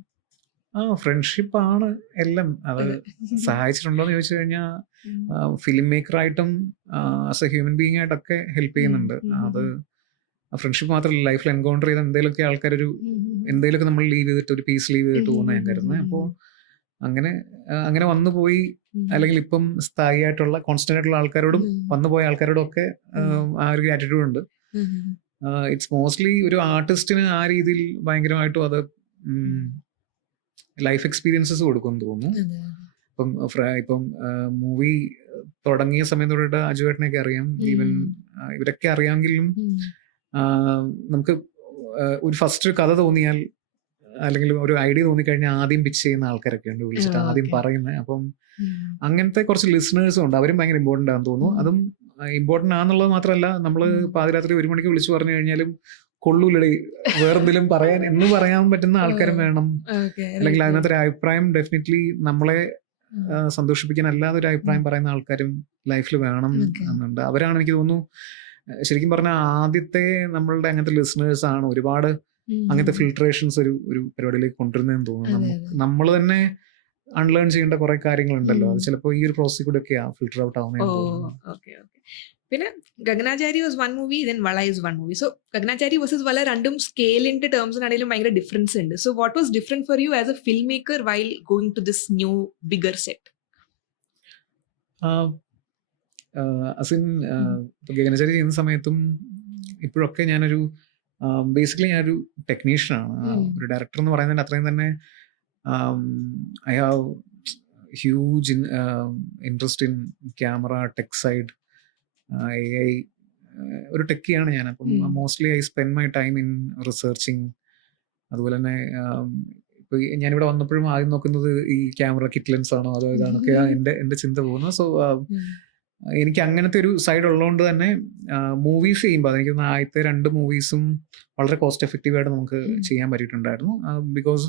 ഫ്രണ്ട്ഷിപ്പ് ആണ് എല്ലാം. അത് സഹായിച്ചിട്ടുണ്ടോ എന്ന് ചോദിച്ചു കഴിഞ്ഞാൽ ഫിലിം മേക്കറായിട്ടും ആസ് എ ഹ്യൂമൻ ബീങ് ആയിട്ടൊക്കെ ഹെൽപ്പ് ചെയ്യുന്നുണ്ട്. അത് ഫ്രണ്ട്ഷിപ്പ് മാത്രമല്ല, ലൈഫിൽ എൻകൗണ്ടർ ചെയ്ത എന്തെങ്കിലുമൊക്കെ ആൾക്കാരൊരു എന്തെങ്കിലുമൊക്കെ നമ്മൾ ലീവ് ചെയ്തിട്ട് ഒരു പീസ് ലീവ് ചെയ്തിട്ട് പോകുന്ന ഞാൻ കരുതുന്നത്. അപ്പോൾ അങ്ങനെ വന്നുപോയി അല്ലെങ്കിൽ ഇപ്പം സ്ഥായി ആയിട്ടുള്ള കോൺസ്റ്റന്റ് ആയിട്ടുള്ള ആൾക്കാരോടും വന്നുപോയ ആൾക്കാരോടും ഒക്കെ ആ ഒരു ആറ്റിറ്റ്യൂഡ് ഉണ്ട്. ഇറ്റ്സ് മോസ്റ്റ്ലി ഒരു ആർട്ടിസ്റ്റിന് ആ രീതിയിൽ ഭയങ്കരമായിട്ടും അത് ലൈഫ് എക്സ്പീരിയൻസസ് കൊടുക്കുമെന്ന് തോന്നുന്നു. ഇപ്പം മൂവി തുടങ്ങിയ സമയത്ത് തൊട്ടിട്ട് അജുവേട്ടനെയൊക്കെ അറിയാം. ഈവൻ ഇവരൊക്കെ അറിയാമെങ്കിലും നമുക്ക് ഒരു ഫസ്റ്റ് ഒരു കഥ തോന്നിയാൽ അല്ലെങ്കിൽ ഒരു ഐഡിയ തോന്നിക്കഴിഞ്ഞാൽ ആദ്യം പിച്ച് ചെയ്യുന്ന ആൾക്കാരൊക്കെ ഉണ്ട്, വിളിച്ചിട്ട് ആദ്യം പറയുന്നത്. അപ്പം അങ്ങനത്തെ കുറച്ച് ലിസണേഴ്സും ഉണ്ട്. അവരും ഭയങ്കര ഇമ്പോർട്ടൻ്റ് ആണെന്ന് തോന്നുന്നു. അതും ഇമ്പോർട്ടൻ്റ് ആണെന്നുള്ളത് മാത്രമല്ല, നമ്മൾ പാതിരാത്രി 1 മണിക്ക് വിളിച്ചു പറഞ്ഞു കഴിഞ്ഞാലും കൊള്ളൂലടി വേറെന്തെങ്കിലും പറയാൻ പറ്റുന്ന ആൾക്കാരും വേണം. അല്ലെങ്കിൽ അതിനകത്തൊരു അഭിപ്രായം ഡെഫിനറ്റ്ലി നമ്മളെ സന്തോഷിപ്പിക്കാൻ അല്ലാതെ ഒരു അഭിപ്രായം പറയുന്ന ആൾക്കാരും ലൈഫിൽ വേണം എന്നുണ്ട്. അവരാണ് എനിക്ക് തോന്നുന്നു ശരിക്കും പറഞ്ഞാൽ ആദ്യത്തെ നമ്മളുടെ അങ്ങനത്തെ ലിസണേഴ്സ് ആണ് ഒരുപാട് അങ്ങനത്തെ ഫിൽട്രേഷൻസ് ഒരു പരിപാടിയിലേക്ക് കൊണ്ടുവരുന്നതെന്ന് തോന്നുന്നു. നമ്മൾ തന്നെ അൺലേൺ ചെയ്യേണ്ട കുറെ കാര്യങ്ങളുണ്ടല്ലോ. അത് ചിലപ്പോൾ ഈ ഒരു പ്രോസസ് കൂടെ ഒക്കെയാ ഫിൽട്ടർ ഔട്ട് ആവുന്നത്. പിന്നെ Gaganachari was one movie, then Vala is one movie. So Gaganachari versus Vala രണ്ടും സ്കെയിലിന്റെ ടേംസിനാണെങ്കിലും ഭയങ്കര ഡിഫറൻസ് ഉണ്ട്. So what was different for you as a film maker while going to this new bigger set? Gaganachari ചെയ്യുന്ന സമയത്തും ഇപ്പോഴൊക്കെ ഞാനൊരു ബേസിക്കലി ഞാനൊരു ടെക്നീഷ്യനാണ്. ഒരു ഡയറക്ടർ എന്ന് പറയുന്നതിന് അത്രയും തന്നെ I have huge interest in camera, tech side, AI. ഒരു ടെക്കിയാണ് ഞാൻ. അപ്പം mostly I spend my time in researching. അതുപോലെ തന്നെ ഇപ്പൊ ഞാനിവിടെ വന്നപ്പോഴും ആദ്യം നോക്കുന്നത് ഈ ക്യാമറ കിറ്റ് ലെൻസ് ആണോ അതോ ഇതാണൊക്കെ എൻ്റെ ചിന്ത പോകുന്നത്. സോ എനിക്ക് അങ്ങനത്തെ ഒരു സൈഡ് ഉള്ളതുകൊണ്ട് തന്നെ മൂവീസ് ചെയ്യുമ്പോൾ എനിക്ക് ആദ്യത്തെ 2 മൂവീസും വളരെ കോസ്റ്റ് എഫക്റ്റീവ് ആയിട്ട് നമുക്ക് ചെയ്യാൻ പറ്റിയിട്ടുണ്ടായിരുന്നു. ബിക്കോസ്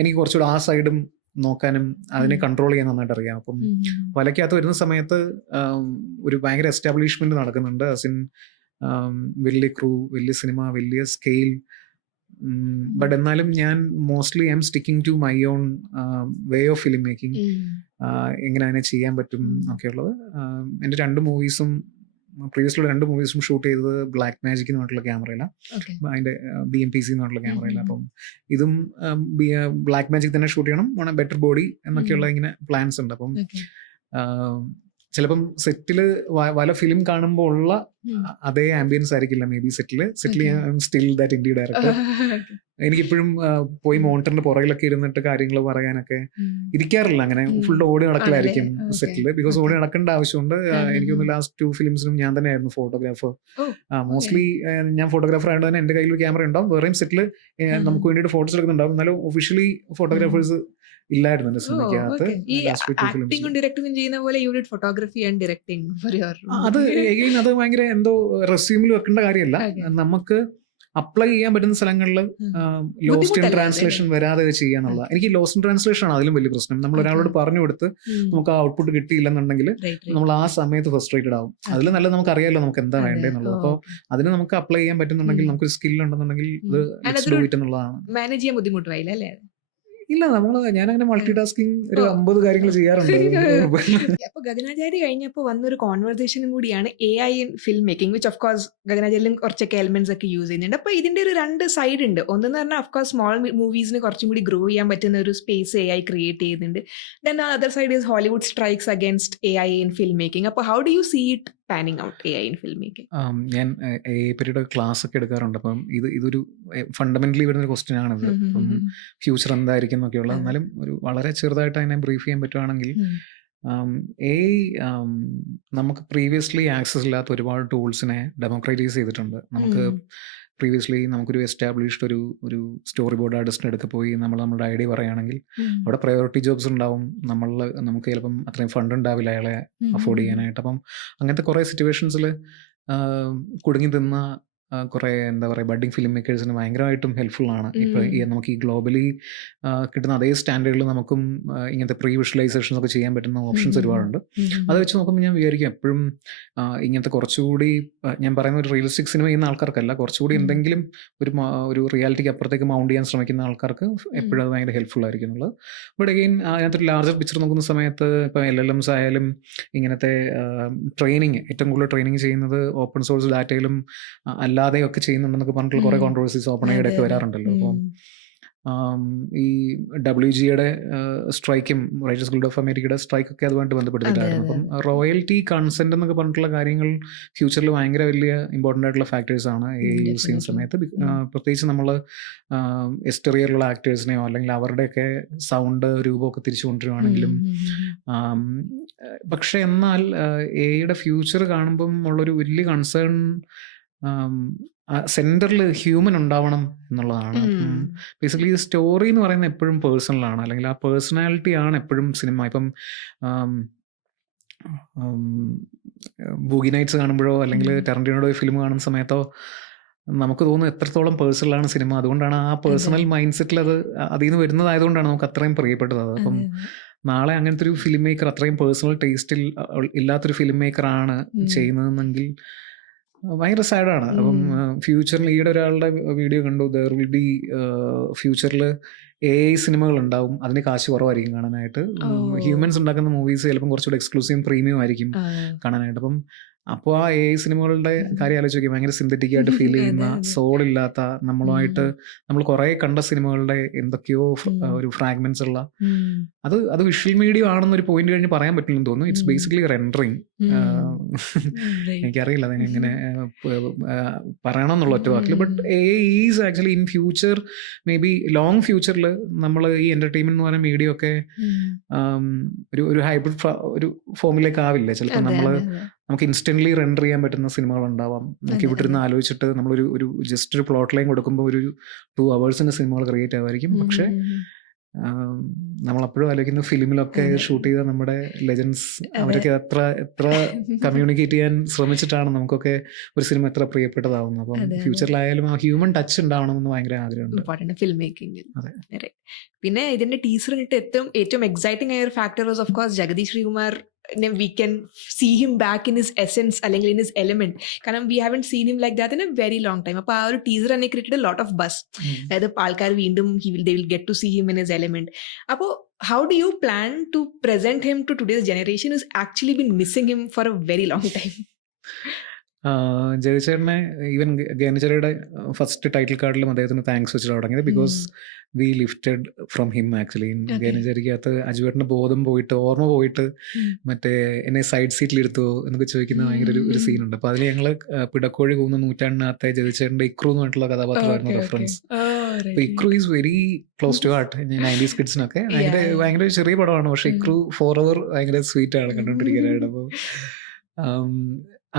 എനിക്ക് കുറച്ചുകൂടെ ആ സൈഡും നോക്കാനും അതിനെ കൺട്രോൾ ചെയ്യാൻ നന്നായിട്ട് അറിയാം. അപ്പം വലയ്ക്കകത്ത് വരുന്ന സമയത്ത് ഒരു ഭയങ്കര എസ്റ്റാബ്ലിഷ്മെന്റ് നടക്കുന്നുണ്ട്. അസിൻ വലിയ ക്രൂ, വലിയ സിനിമ, വലിയ സ്കെയിൽ. ബട്ട് എന്നാലും ഞാൻ mostly I am sticking to my own way of film making. എങ്ങനെ അതിനെ ചെയ്യാൻ പറ്റും ഒക്കെയുള്ളത്. എൻ്റെ 2 മൂവീസും പ്രീവിയസ്ലി 2 മൂവീസും ഷൂട്ട് ചെയ്തത് ബ്ലാക്ക് മാജിക് എന്ന് പറഞ്ഞിട്ടുള്ള ക്യാമറയിലാണ്, ഓക്കെ. അതിൻ്റെ BMPC എന്ന് പറഞ്ഞിട്ടുള്ള ക്യാമറയിലാണ്. അപ്പം ഇതും ബ്ലാക്ക് മാജിക് തന്നെ ഷൂട്ട് ചെയ്യണം, ഓൺ എ ബെറ്റർ ബോഡി എന്നൊക്കെയുള്ള ഇങ്ങനെ പ്ലാൻസ് ഉണ്ട്. അപ്പം ചിലപ്പം സെറ്റിൽ പല ഫിലിം കാണുമ്പോൾ ഉള്ള അതേ ആംബിയൻസ് ആയിരിക്കില്ല may be settle still that India director. എനിക്കിപ്പോഴും പോയി മോണിറ്ററിന്റെ പുറകിലൊക്കെ ഇരുന്നിട്ട് കാര്യങ്ങൾ പറയാനൊക്കെ ഇരിക്കാറില്ല, അങ്ങനെ ഫുൾ ഓടി നടക്കലായിരിക്കും സെറ്റിൽ, ബിക്കോസ് ഓടി നടക്കേണ്ട ആവശ്യമുണ്ട്. എനിക്കൊന്ന് ലാസ്റ്റ് 2 ഫിലിംസിനും ഞാൻ തന്നെയായിരുന്നു ഫോട്ടോഗ്രാഫർ. മോസ്റ്റ്ലി ഞാൻ ഫോട്ടോഗ്രാഫർ ആയതുകൊണ്ട് തന്നെ എന്റെ കയ്യിൽ ഒരു ക്യാമറ ഉണ്ടാവും, വേറെയും സെറ്റിൽ നമുക്ക് വേണ്ടിയിട്ട് ഫോട്ടോസ് എടുക്കുന്നുണ്ടാവും. എന്നാലും ഒഫീഷ്യലി ഫോട്ടോഗ്രാഫേഴ്സ് ഇല്ലായിരുന്നു എന്റെ സിനിമയ്ക്കകത്ത്. ആക്ടിംഗും ഡയറക്ടിംഗും ചെയ്യുന്ന പോലെ you did photography and directing for your. അത് അത് ഭയങ്കര എന്തോ റെസ്യൂമിൽ വെക്കേണ്ട കാര്യമല്ല, നമുക്ക് അപ്ലൈ ചെയ്യാൻ പറ്റുന്ന സ്ഥലങ്ങളിൽ ലോസ്റ്റ് ഇൻ ട്രാൻസ്ലേഷൻ വരാതെ ചെയ്യാന്നുള്ള. എനിക്ക് ലോസ്റ്റ് ഇൻ ട്രാൻസ്ലേഷൻ ആണ് അതിലും വലിയ പ്രശ്നം. നമ്മൾ ഒരാളോട് പറഞ്ഞു കൊടുത്ത് നമുക്ക് ആ ഔട്ട്പുട്ട് കിട്ടിയില്ലെന്നുണ്ടെങ്കിൽ നമ്മൾ ആ സമയത്ത് ഫ്രസ്ട്രേറ്റഡ് ആവും. അതിൽ നല്ല നമുക്ക് അറിയാലോ നമുക്ക് എന്താ വേണ്ടതെന്നുള്ളത്. അപ്പോൾ അതിന് നമുക്ക് അപ്ലൈ ചെയ്യാൻ പറ്റുന്നുണ്ടെങ്കിൽ, നമുക്ക് സ്കിൽ ഉണ്ടെന്നുണ്ടെങ്കിൽ ഇത് ഡു ഇറ്റ് എന്നുള്ളതാണ്. മാനേജ് ചെയ്യാൻ ബുദ്ധിമുട്ടായില്ല അല്ലേ? ഇല്ല, ഞാനങ്ങനെ മൾട്ടി ടാസ്കിങ് ഒരു 50 കാര്യങ്ങൾ ചെയ്യാറുണ്ട്. അപ്പൊ ഗഗനാചാരി കഴിഞ്ഞപ്പോ വന്നൊരു കോൺവെർസേഷനും കൂടിയാണ് AI in film making, which of course ഗഗനാചാരിലും കുറച്ചൊക്കെ എലിമെന്റ്സ് ഒക്കെ യൂസ് ചെയ്യുന്നുണ്ട്. അപ്പൊ ഇതിന്റെ ഒരു 2 സൈഡ് ഉണ്ട്. ഒന്നെന്ന് പറഞ്ഞാൽ ഓഫ് കോഴ്സ് സ്മോൾ മൂവീസിന് കുറച്ചും കൂടി ഗ്രോ ചെയ്യാൻ പറ്റുന്ന ഒരു സ്പേസ് AI ക്രിയേറ്റ് ചെയ്യുന്നുണ്ട്. Then other side is Hollywood strikes against AI in film making. അപ്പൊ how do you see it panning out AI in film making? ഞാൻ AI പറ്റിയുടെ ക്ലാസ് ഒക്കെ എടുക്കാറുണ്ട്. അപ്പം ഇതൊരു ഫണ്ടമെന്റലി വരുന്നൊരു ക്വസ്റ്റ്യൻ ആണിത്. അപ്പം ഫ്യൂച്ചർ എന്തായിരിക്കും എന്നൊക്കെയുള്ള, എന്നാലും ഒരു വളരെ ചെറുതായിട്ട് അതിനെ ബ്രീഫ് ചെയ്യാൻ പറ്റുവാണെങ്കിൽ, AI നമുക്ക് പ്രീവിയസ്ലി ആക്സസ് ഇല്ലാത്ത ഒരുപാട് ടൂൾസിനെ ഡെമോക്രൈറ്റൈസ് ചെയ്തിട്ടുണ്ട്. നമുക്ക് പ്രീവിയസ്ലി നമുക്കൊരു എസ്റ്റാബ്ലിഷ്ഡ് ഒരു സ്റ്റോറി ബോർഡ് ആർട്ടിസ്റ്റിൻ്റെ അടുത്ത് പോയി നമ്മുടെ ഐഡിയ പറയുകയാണെങ്കിൽ അവിടെ പ്രയോറിറ്റി ജോബ്സ് ഉണ്ടാവും, നമുക്ക് ചിലപ്പം അത്രയും ഫണ്ട് ഉണ്ടാവില്ല അയാളെ അഫോർഡ് ചെയ്യാനായിട്ട്. അപ്പം അങ്ങനത്തെ കുറേ സിറ്റുവേഷൻസിൽ കുടുങ്ങി തിന്ന കുറേ എന്താ പറയുക ബഡ്ഡിങ് ഫിലിം മേക്കേഴ്സിന് ഭയങ്കരമായിട്ടും ഹെൽപ്ഫുൾ ആണ്. ഇപ്പോൾ നമുക്ക് ഈ ഗ്ലോബലി കിട്ടുന്ന അതേ സ്റ്റാൻഡേർഡിൽ നമുക്കും ഇങ്ങനത്തെ പ്രീ വിഷ്വലൈസേഷൻസ് ഒക്കെ ചെയ്യാൻ പറ്റുന്ന ഓപ്ഷൻസ് ഒരുപാടുണ്ട്. അത് വെച്ച് നോക്കുമ്പോൾ ഞാൻ വിചാരിക്കും എപ്പോഴും ഇങ്ങനത്തെ കുറച്ചുകൂടി, ഞാൻ പറയുന്ന ഒരു റിയലിസ്റ്റിക് സിനിമ ചെയ്യുന്ന ആൾക്കാർക്കല്ല, കുറച്ചുകൂടി എന്തെങ്കിലും ഒരു റിയാലിറ്റിക്ക് അപ്പുറത്തേക്ക് മൗണ്ട് ചെയ്യാൻ ശ്രമിക്കുന്ന ആൾക്കാർക്ക് എപ്പോഴും അത് ഭയങ്കര ഹെൽപ്ഫുൾ ആയിരിക്കും എന്നുള്ളത്. ബട്ട് അഗെയിൻ അതിനകത്തൊരു ലാർജർ പിക്ചർ നോക്കുന്ന സമയത്ത് ഇപ്പോൾ LLMs ആയാലും ഇങ്ങനത്തെ ട്രെയിനിങ്, ഏറ്റവും കൂടുതൽ ട്രെയിനിങ് ചെയ്യുന്നത് ഓപ്പൺ സോഴ്സ് ഡാറ്റയിലും അല്ലാതെയൊക്കെ ചെയ്യുന്നുണ്ടെന്നൊക്കെ പറഞ്ഞിട്ടുള്ള കുറെ കോൺട്രവേഴ്സീസ് ഓപ്പൺ ഒക്കെ വരാറുണ്ടല്ലോ. അപ്പം ഈ WGയുടെ സ്ട്രൈക്കും റൈറ്റേഴ്സ് ഗിൽഡ് ഓഫ് അമേരിക്കയുടെ സ്ട്രൈക്കൊക്കെ അതുമായിട്ട് ബന്ധപ്പെട്ടിട്ടായിരുന്നു. അപ്പം റോയൽറ്റി കൺസെന്റ് എന്നൊക്കെ പറഞ്ഞിട്ടുള്ള കാര്യങ്ങൾ ഫ്യൂച്ചറിൽ ഭയങ്കര വലിയ ഇമ്പോർട്ടൻ്റ് ആയിട്ടുള്ള ഫാക്ടേഴ്സ് ആണ് യൂസ് ചെയ്യുന്ന സമയത്ത്. പ്രത്യേകിച്ച് നമ്മൾ എസ്റ്ററിയറിലുള്ള ആക്ടേഴ്സിനെയോ അല്ലെങ്കിൽ അവരുടെയൊക്കെ സൗണ്ട് രൂപമൊക്കെ തിരിച്ചു കൊണ്ടുവരുവാണെങ്കിലും. പക്ഷെ എന്നാൽ AI ഫ്യൂച്ചർ കാണുമ്പം ഉള്ളൊരു വലിയ കൺസേൺ സെന്ററിൽ ഹ്യൂമൻ ഉണ്ടാവണം എന്നുള്ളതാണ്. ബേസിക്കലി സ്റ്റോറി എന്ന് പറയുന്നത് എപ്പോഴും പേഴ്സണലാണ്, അല്ലെങ്കിൽ ആ പേഴ്സണാലിറ്റി ആണ് എപ്പോഴും സിനിമ. ഇപ്പം ബൂഗി നൈറ്റ്സ് കാണുമ്പോഴോ അല്ലെങ്കിൽ ടാരന്റിനോയുടെ ഫിലിം കാണുന്ന സമയത്തോ നമുക്ക് തോന്നുന്നു എത്രത്തോളം പേഴ്സണലാണ് സിനിമ. അതുകൊണ്ടാണ് ആ പേഴ്സണൽ മൈൻഡ് സെറ്റിൽ അതിൽ നിന്ന് വരുന്നതായതുകൊണ്ടാണ് നമുക്ക് അത്രയും പ്രിയപ്പെട്ടത്. അപ്പം നാളെ അങ്ങനത്തെ ഒരു ഫിലിം മേക്കർ, അത്രയും പേഴ്സണൽ ടേസ്റ്റിൽ ഇല്ലാത്തൊരു ഫിലിം മേക്കറാണ് ചെയ്യുന്നതെന്നെങ്കിൽ ഭയങ്കര സാഡാണ്. അപ്പം ഫ്യൂച്ചറിൽ ഈയിടെ ഒരാളുടെ വീഡിയോ കണ്ടു, ദർ വിൽ ബി ഫ്യൂച്ചറിൽ AI സിനിമകൾ ഉണ്ടാവും, അതിന് കാശ് കുറവായിരിക്കും കാണാനായിട്ട്. ഹ്യൂമൻസ് ഉണ്ടാക്കുന്ന മൂവീസ് ചിലപ്പം കുറച്ചുകൂടെ എക്സ്ക്ലൂസീവ് പ്രീമിയം ആയിരിക്കും കാണാനായിട്ട്. അപ്പം അപ്പോൾ ആ AI സിനിമകളുടെ കാര്യം ആലോചിച്ച് നോക്കി, ഭയങ്കര സിന്തറ്റിക് ആയിട്ട് ഫീൽ ചെയ്യുന്ന, സോൾ ഇല്ലാത്ത, നമ്മൾ കുറേ കണ്ട സിനിമകളുടെ എന്തൊക്കെയോ ഒരു ഫ്രാഗ്മെന്റ്സ് ഉള്ള, അത് വിഷ്വൽ മീഡിയം ആണെന്നൊരു പോയിന്റ് കഴിഞ്ഞ് പറയാൻ പറ്റില്ലെന്ന് തോന്നുന്നു. It's basically rendering. എനിക്കറിയില്ല അതിനെങ്ങനെ പറയണമെന്നുള്ള ഒറ്റ വാക്കിൽ. But AI is actually in future, may be long ഫ്യൂച്ചറിൽ നമ്മൾ ഈ എന്റർടൈൻമെന്റ് എന്ന് പറയുന്ന മീഡിയം ഒക്കെ ഒരു ഹൈബ്രിഡ് ഒരു ഫോമിലേക്ക് ആവില്ല. ചിലപ്പോൾ നമുക്ക് ഇൻസ്റ്റന്റ്ലി റെൻഡർ ചെയ്യാൻ പറ്റുന്ന സിനിമകൾ ഉണ്ടാവാം. നമുക്ക് ഇവിടെ ഇരുന്ന് ആലോചിച്ചിട്ട് നമ്മളൊരു ജസ്റ്റ് ഒരു പ്ലോട്ട് ലൈൻ കൊടുക്കുമ്പോൾ ഒരു 2 hours സിനിമകൾ ക്രിയേറ്റ് ആവുമായിരിക്കും. പക്ഷെ നമ്മളപ്പോഴും ആലോചിക്കുന്ന ഫിലിമിലൊക്കെ ഷൂട്ട് ചെയ്ത നമ്മുടെ ലെജൻസ്, അവരൊക്കെ എത്ര കമ്മ്യൂണിക്കേറ്റ് ചെയ്യാൻ ശ്രമിച്ചിട്ടാണ് നമുക്കൊക്കെ ഒരു സിനിമ എത്ര പ്രിയപ്പെട്ടതാവുന്നത്. അപ്പം ഫ്യൂച്ചറിലായാലും ആ ഹ്യൂമൻ ടച്ച് ഉണ്ടാവണമെന്ന് ഭയങ്കര ആഗ്രഹമുണ്ട് ഫിലിം മേക്കിംഗ്. പിന്നെ ഇതിന്റെ ടീസർ ഏറ്റവും എക്സൈറ്റിംഗ് ആയ ഒരു factor was of course Jagadish Sreekumar. We can see him back in his essence അല്ലെങ്കിൽ in his element. കാരണം we haven't seen him like that in a very long time. അപ്പോൾ ആ ഒരു ടീസർ തന്നെ created a lot of buzz. അതായത് ആൾക്കാർ വീണ്ടും they will get to see him in his element. അപ്പോൾ how do you plan to present him to today's generation who's actually been missing him for a very long time? ജയചേട്ടനെ even ഗാനചേരിയുടെ first title കാർഡിലും അദ്ദേഹത്തിന് thanks വെച്ചിട്ട് തുടങ്ങിയത്. Because we lifted from him actually. ഗാനചേരിക്കകത്ത് അജുവേട്ടൻ്റെ ബോധം പോയിട്ട്, ഓർമ്മ പോയിട്ട്, മറ്റേ എന്നെ സൈഡ് സീറ്റിലിരുത്തോ എന്നൊക്കെ ചോദിക്കുന്ന ഭയങ്കര ഒരു സീനുണ്ട്. അപ്പോൾ അതിൽ ഞങ്ങൾ പിടക്കോഴി കൂന്ന നൂറ്റാണ്ടിനകത്തെ ജയചേട്ടൻ്റെ ഇക്രു എന്ന് പറഞ്ഞിട്ടുള്ള കഥാപാത്രമായിരുന്നു റെഫറൻസ്. അപ്പോൾ Ikru is very close to heart 90s കിഡ്സിനൊക്കെ. ഭയങ്കര ചെറിയ പടമാണ്, പക്ഷേ ഇക്രു ഫോർ ഭയങ്കര സ്വീറ്റ് ആണ് കണ്ടുകൊണ്ടിരിക്കാനായിട്ട്. അപ്പോൾ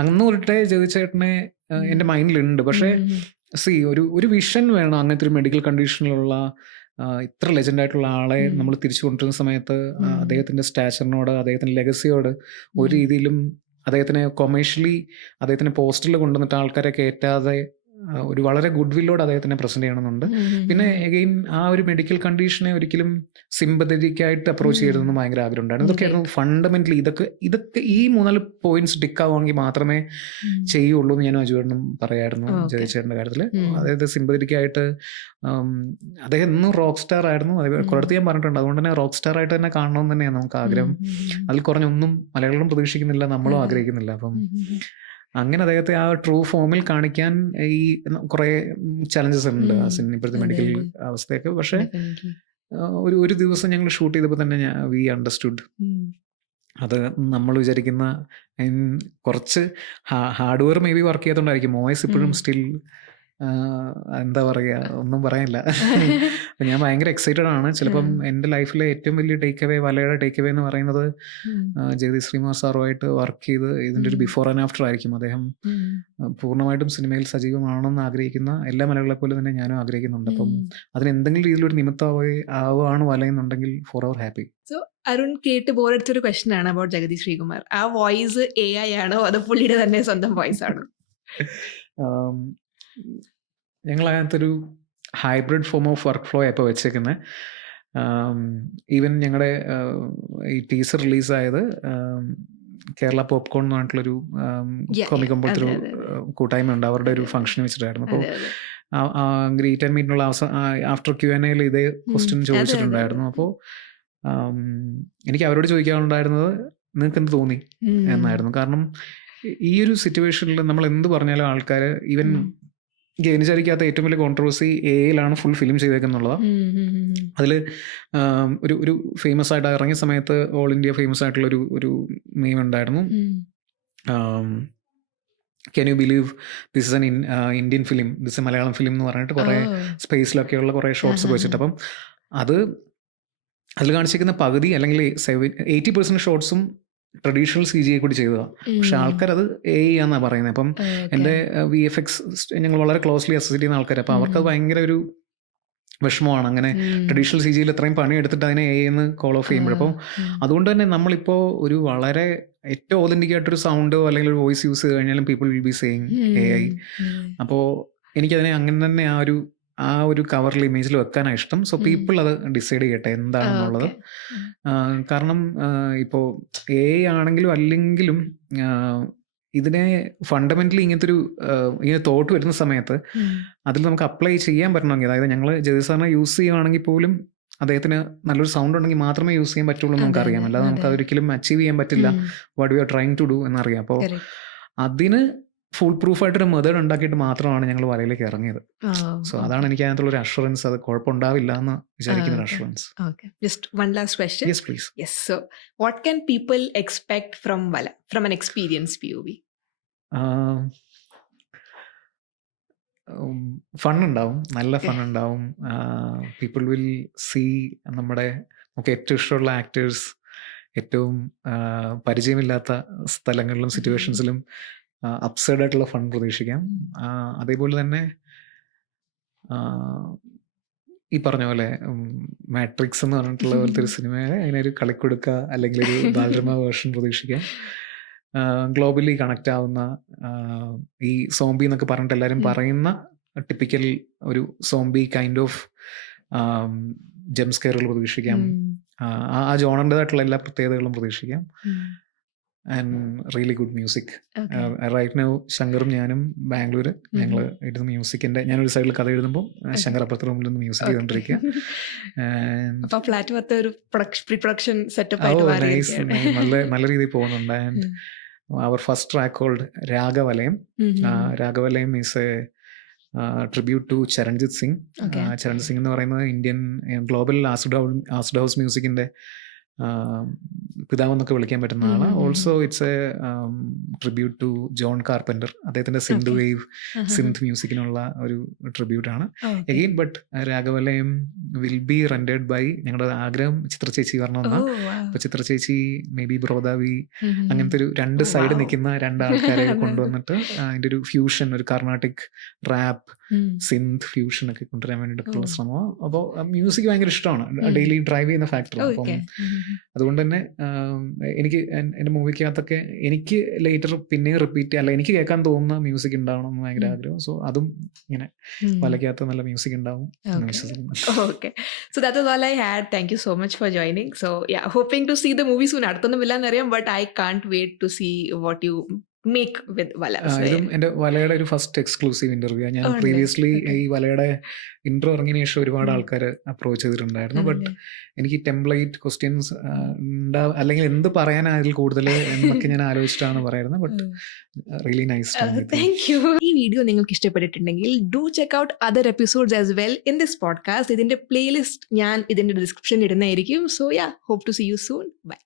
അന്ന് തൊട്ടേ ജയചേട്ടനെ എൻ്റെ മൈൻഡിലുണ്ട്. പക്ഷേ ഒരു വിഷൻ വേണം. അങ്ങനത്തെ ഒരു മെഡിക്കൽ കണ്ടീഷനിലുള്ള ഇത്ര ലെജൻഡ് ആയിട്ടുള്ള ആളെ നമ്മൾ തിരിച്ചു കൊണ്ടുവരുന്ന സമയത്ത് അദ്ദേഹത്തിൻ്റെ സ്റ്റാച്ചറിനോട്, അദ്ദേഹത്തിൻ്റെ ലെഗസിയോട് ഒരു രീതിയിലും അദ്ദേഹത്തിനെ കൊമേഴ്ഷ്യലി അദ്ദേഹത്തിനെ പോസ്റ്ററിൽ കൊണ്ടുവന്നിട്ട് ആൾക്കാരെ കയറ്റാതെ ഒരു വളരെ ഗുഡ് വില്ലോട് അദ്ദേഹത്തിനെ പ്രസന്റ് ചെയ്യണമെന്നുണ്ട്. പിന്നെ എഗെയിൻ ആ ഒരു മെഡിക്കൽ കണ്ടീഷനെ ഒരിക്കലും സിമ്പതറ്റിക്കായിട്ട് അപ്രോച്ച് ചെയ്യരുതെന്ന് ഭയങ്കര ആഗ്രഹം ഉണ്ടായിരുന്നു. ഇതൊക്കെയായിരുന്നു ഫണ്ടമെന്റലി. ഇതൊക്കെ ഈ 3-4 പോയിന്റ്സ് ടിക്കാവുമെങ്കിൽ മാത്രമേ ചെയ്യുള്ളൂ എന്ന് ഞാൻ അജുവേട്ടനും പറയായിരുന്നു ജയചേട്ടൻ്റെ കാര്യത്തിൽ. അതായത് സിമ്പതറ്റിക്കായിട്ട് അദ്ദേഹം ഇന്നും റോക്ക് സ്റ്റാർ ആയിരുന്നു. കുറേടത്ത് ഞാൻ പറഞ്ഞിട്ടുണ്ട്. അതുകൊണ്ട് തന്നെ റോക്ക് സ്റ്റാർ ആയിട്ട് തന്നെ കാണണമെന്ന് തന്നെയാണ് നമുക്ക് ആഗ്രഹം. അതിൽ കുറഞ്ഞൊന്നും മലയാളികളും പ്രതീക്ഷിക്കുന്നില്ല, നമ്മളും ആഗ്രഹിക്കുന്നില്ല. അപ്പം അങ്ങനെ അദ്ദേഹത്തെ ആ ട്രൂ ഫോമിൽ കാണിക്കാൻ ഈ കുറെ ചലഞ്ചസ് ഉണ്ട് ഇപ്പോഴത്തെ മെഡിക്കൽ അവസ്ഥയൊക്കെ. പക്ഷെ ഒരു ദിവസം ഞങ്ങൾ ഷൂട്ട് ചെയ്തപ്പോൾ തന്നെ വി അണ്ടർസ്റ്റുഡ് അത് നമ്മൾ വിചാരിക്കുന്ന കുറച്ച് ഹാർഡ്വെയർ മേ ബി വർക്ക് ചെയ്യാത്തതുകൊണ്ടായിരിക്കും വോയിസ് ഇപ്പോഴും സ്റ്റിൽ എന്താ പറയുക, ഒന്നും പറയാനില്ല. അപ്പം ഞാൻ ഭയങ്കര എക്സൈറ്റഡ് ആണ്. ചിലപ്പം എൻ്റെ ലൈഫിലെ ഏറ്റവും വലിയ ടേക്ക് അവേ, വലയുടെ ടേക്ക് അവേ എന്ന് പറയുന്നത് ജഗദീഷ് ശ്രീകുമാർ സാറുമായിട്ട് വർക്ക് ചെയ്ത് ഇതിൻ്റെ ഒരു ബിഫോർ ആൻഡ് ആഫ്റ്റർ ആയിരിക്കും. അദ്ദേഹം പൂർണ്ണമായിട്ടും സിനിമയിൽ സജീവമാണെന്ന് ആഗ്രഹിക്കുന്ന എല്ലാ മലയാളികളെ പോലെ തന്നെ ഞാനും ആഗ്രഹിക്കുന്നുണ്ട്. അപ്പം അതിന് എന്തെങ്കിലും രീതിയിലൊരു ആവുകയാണ് വലയെന്നുണ്ടെങ്കിൽ ഫോർ അവർ ഹാപ്പി. സോ അരുൺ കേട്ട് ബോറടിച്ചൊരു ക്വസ്റ്റൻ ആണ് അബൌട്ട് ജഗദീഷ് ശ്രീകുമാർ. ആ വോയിസ് AI ആണോ അതോ പുള്ളിയുടെ തന്നെ സ്വന്തം വോയിസ് ആണോ? ഞങ്ങൾ അതിനകത്തൊരു hybrid form of work flow ഇപ്പോൾ വെച്ചേക്കുന്നത്. ഈവൻ ഞങ്ങളുടെ ഈ ടീസർ റിലീസായത് കേരള പോപ്കോൺ എന്ന് പറഞ്ഞിട്ടുള്ളൊരു കോമിക് കമ്പോളത്തൊരു കൂട്ടായ്മ ഉണ്ട്, അവരുടെ ഒരു ഫംഗ്ഷൻ വെച്ചിട്ടായിരുന്നു. അപ്പോൾ ഗ്രീറ്റ് ആൻഡ് മീറ്റിനുള്ള ആഫ്റ്റർ Q&Aയിൽ ഇതേ ക്വസ്റ്റ്യൻ ചോദിച്ചിട്ടുണ്ടായിരുന്നു. അപ്പോൾ എനിക്ക് അവരോട് ചോദിക്കാനുണ്ടായിരുന്നത് നിങ്ങൾക്ക് എന്ത് തോന്നി എന്നായിരുന്നു. കാരണം ഈ ഒരു സിറ്റുവേഷനിൽ നമ്മൾ എന്ത് പറഞ്ഞാലും ആൾക്കാർ, ഈവൻ ഗാനചേരിക്കകത്ത് ഏറ്റവും വലിയ കോൺട്രവേഴ്സി AI-ലാണ് ഫുൾ ഫിലിം ചെയ്തേക്കുന്നുള്ളതാണ്. അതിൽ ഒരു ഫേമസ് ആയിട്ട് ഇറങ്ങിയ സമയത്ത് ഓൾ ഇന്ത്യ ഫേമസ് ആയിട്ടുള്ള ഒരു മീം ഉണ്ടായിരുന്നു. Can you believe this is an Indian film, this A Malayalam film എന്ന് പറഞ്ഞിട്ട് കുറേ സ്പേസിലൊക്കെയുള്ള കുറേ ഷോർട്സ് ഒക്കെ വെച്ചിട്ട്. അപ്പം അതിൽ കാണിച്ചിരിക്കുന്ന പകുതി അല്ലെങ്കിൽ 80% ഷോർട്സും ട്രഡീഷണൽ CGI കൂടി ചെയ്തതാണ്. പക്ഷെ ആൾക്കാരത് AI ആണെന്നാണ് പറയുന്നത്. അപ്പം എൻ്റെ VFX ഞങ്ങൾ വളരെ ക്ലോസ്ലി അസോസിയേറ്റ് ചെയ്യുന്ന ആൾക്കാർ. അപ്പം അവർക്ക് ഭയങ്കര ഒരു വിഷമമാണ് അങ്ങനെ ട്രഡീഷണൽ CGIയിൽ ഇത്രയും പണി എടുത്തിട്ട് അതിനെ AI എന്ന് കോൾ ഓഫ് ചെയ്യുമ്പോൾ. അപ്പം അതുകൊണ്ട് തന്നെ നമ്മളിപ്പോൾ ഒരു വളരെ ഏറ്റവും ഒതന്റിക് ആയിട്ടൊരു സൗണ്ടോ അല്ലെങ്കിൽ ഒരു വോയിസ് യൂസ് ചെയ്ത് കഴിഞ്ഞാലും people will be saying AI. അപ്പോൾ എനിക്കതിനെ അങ്ങനെ തന്നെ ആ ഒരു കവറിൽ ഇമേജിൽ വെക്കാനാണ് ഇഷ്ടം. സോ പീപ്പിൾ അത് ഡിസൈഡ് ചെയ്യട്ടെ എന്താണെന്നുള്ളത്. കാരണം ഇപ്പോൾ AI ആണെങ്കിലും അല്ലെങ്കിലും ഇതിനെ ഫണ്ടമെന്റലി ഇങ്ങനെ തോട്ട് വരുന്ന സമയത്ത് അതിൽ നമുക്ക് അപ്ലൈ ചെയ്യാൻ പറ്റണമെങ്കിൽ, അതായത് ഞങ്ങൾ ജഗദീഷ് സാറിനെ യൂസ് ചെയ്യുകയാണെങ്കിൽ പോലും അദ്ദേഹത്തിന് നല്ലൊരു സൗണ്ട് ഉണ്ടെങ്കിൽ മാത്രമേ യൂസ് ചെയ്യാൻ പറ്റുള്ളൂ എന്ന് നമുക്കറിയാം. അല്ലാതെ നമുക്ക് അതൊരിക്കലും അച്ചീവ് ചെയ്യാൻ പറ്റില്ല what we are trying to do എന്നറിയാം. അപ്പോൾ അതിന് ഫുൾ പ്രൂഫായിട്ടൊരു മെത്തേഡ് ഉണ്ടാക്കിയിട്ട് മാത്രമാണ് ഞങ്ങൾ വലയിലേക്ക് ഇറങ്ങിയത്. സോ അതാണ് എനിക്ക് അതിനകത്തുള്ള ഒരു അഷുറൻസ്, അത് കുഴപ്പമുണ്ടാവില്ല എന്ന് വിചാരിക്കുന്ന ഒരു assurance. Just one last question. Yes, please. Yes. So what can people expect from Vala, from an experienced POV? Fun ഉണ്ടാവും, നല്ല ഫൺ ഉണ്ടാവും. പീപ്പിൾ വിൽ സീ നമുക്ക് ഏറ്റവും ഇഷ്ടമുള്ള ആക്ടേഴ്സ് ഏറ്റവും പരിചയമില്ലാത്ത സ്ഥലങ്ങളിലും സിറ്റുവേഷൻസിലും അപ്സൈഡ് ആയിട്ടുള്ള ഫൺ പ്രതീക്ഷിക്കാം. അതേപോലെ തന്നെ ഈ പറഞ്ഞ പോലെ മാട്രിക്സ് എന്ന് പറഞ്ഞിട്ടുള്ള പോലത്തെ ഒരു സിനിമയെ അതിനൊരു കളിക്കൊടുക്ക അല്ലെങ്കിൽ ഒരു ബാലരമ വേർഷൻ പ്രതീക്ഷിക്കാം. ഗ്ലോബലി കണക്റ്റ് ആവുന്ന ഈ സോംബി എന്നൊക്കെ പറഞ്ഞിട്ട് എല്ലാവരും പറയുന്ന ടിപ്പിക്കൽ ഒരു സോംബി കൈൻഡ് ഓഫ് ജംസ്കെയറുകൾ പ്രതീക്ഷിക്കാം. ആ ജോണറിൻ്റെതായിട്ടുള്ള എല്ലാ പ്രത്യേകതകളും പ്രതീക്ഷിക്കാം. And really good music. Right now ശങ്കറും ഞാനും ബാംഗ്ലൂർ ഞങ്ങൾ ഇടുന്ന മ്യൂസിക്കിന്റെ, ഞാനൊരു സൈഡിൽ കഥ എഴുതുമ്പോൾ ശങ്കർ അപ്പുറത്തെ റൂമിൽ നിന്ന് മ്യൂസിക് ചെയ്തോണ്ടിരിക്കുക. നല്ല രീതിയിൽ പോകുന്നുണ്ട്. And our first track called Ragavalayam. Ragavalayam is a tribute to Charanjit Singh. Charanjit Singh എന്ന് പറയുന്നത് ഇന്ത്യൻ ഗ്ലോബൽ ആസിഡ് ഹൗസ് മ്യൂസിക്കിന്റെ പിതാവ് എന്നൊക്കെ വിളിക്കാൻ പറ്റുന്ന ആളാണ്. Also it's a tribute to John Carpenter. അദ്ദേഹത്തിന്റെ സിന്ധ് വേവ് സിന്ധ് മ്യൂസിക്കിനുള്ള ഒരു ട്രിബ്യൂട്ടാണ് again. But Ragavalayam will be rendered by ഞങ്ങളുടെ ആഗ്രഹം ചിത്ര ചേച്ചി വരണമെന്നാണ്. അപ്പൊ ചിത്ര ചേച്ചി മേ ബി ബ്രോദാവി അങ്ങനത്തെ ഒരു രണ്ട് സൈഡ് നിൽക്കുന്ന രണ്ടാൾക്കാരെ കൊണ്ടുവന്നിട്ട് അതിന്റെ ഒരു ഫ്യൂഷൻ, ഒരു കർണാട്ടിക് റാപ്പ് സിന്ധ് ഫ്യൂഷൻ ഒക്കെ കൊണ്ടുവരാൻ വേണ്ടിയിട്ടുള്ള ശ്രമം. അപ്പോൾ മ്യൂസിക് ഭയങ്കര ഇഷ്ടമാണ്, ഡെയിലി ഡ്രൈവ് ചെയ്യുന്ന ഫാക്ടർ. അപ്പം അതുകൊണ്ട് തന്നെ എനിക്ക് എൻ്റെ മൂവിക്കകത്തൊക്കെ എനിക്ക് ലേറ്റർ പിന്നെ റിപ്പീറ്റ് അല്ല എനിക്ക് കേൾക്കാൻ തോന്നുന്ന മ്യൂസിക് ഉണ്ടാവണം എന്ന് ഭയങ്കര ആഗ്രഹം. സോ അതും ഇങ്ങനെ വലക്കകത്ത് നല്ല മ്യൂസിക് ഉണ്ടാവും എന്ന് വിശ്വസിക്കുന്നു. Okay. So that was all I had. Thank you so much for joining. So yeah, hoping to see the movie soon. അടുത്തൊന്നും ഇല്ലാന്നറിയാം, but I can't wait to see what you make with Vala. ഇതും എൻ്റെ വലയുടെ ഒരു first exclusive interview. ഞാൻ previously ഈ വലയുടെ intro ഇറങ്ങിയ ശേഷം ഒരുപാട് ആൾക്കാർ അപ്രോച്ച് ചെയ്തിട്ടുണ്ടായിരുന്നു. ബട്ട് എനിക്ക് ടെംപ്ലേറ്റ് ക്വസ്റ്റ്യൻസ് അല്ലെങ്കിൽ എന്ത് പറയാനാ അതിൽ കൂടുതൽ എന്നൊക്കെ ഞാൻ ആലോചിച്ചിട്ടാണ് പറയുന്നത്. But really nice. Thank you. ഈ വീഡിയോ നിങ്ങൾക്ക് ഇഷ്ടപ്പെട്ടിട്ടുണ്ടെങ്കിൽ do check out other episodes as well in this podcast. ഇതിന്റെ പ്ലേലിസ്റ്റ് ഞാൻ ഇതിന്റെ ഡിസ്ക്രിപ്ഷനിൽ ഇടുന്നതായിരിക്കും. So yeah, hope to see you soon. By.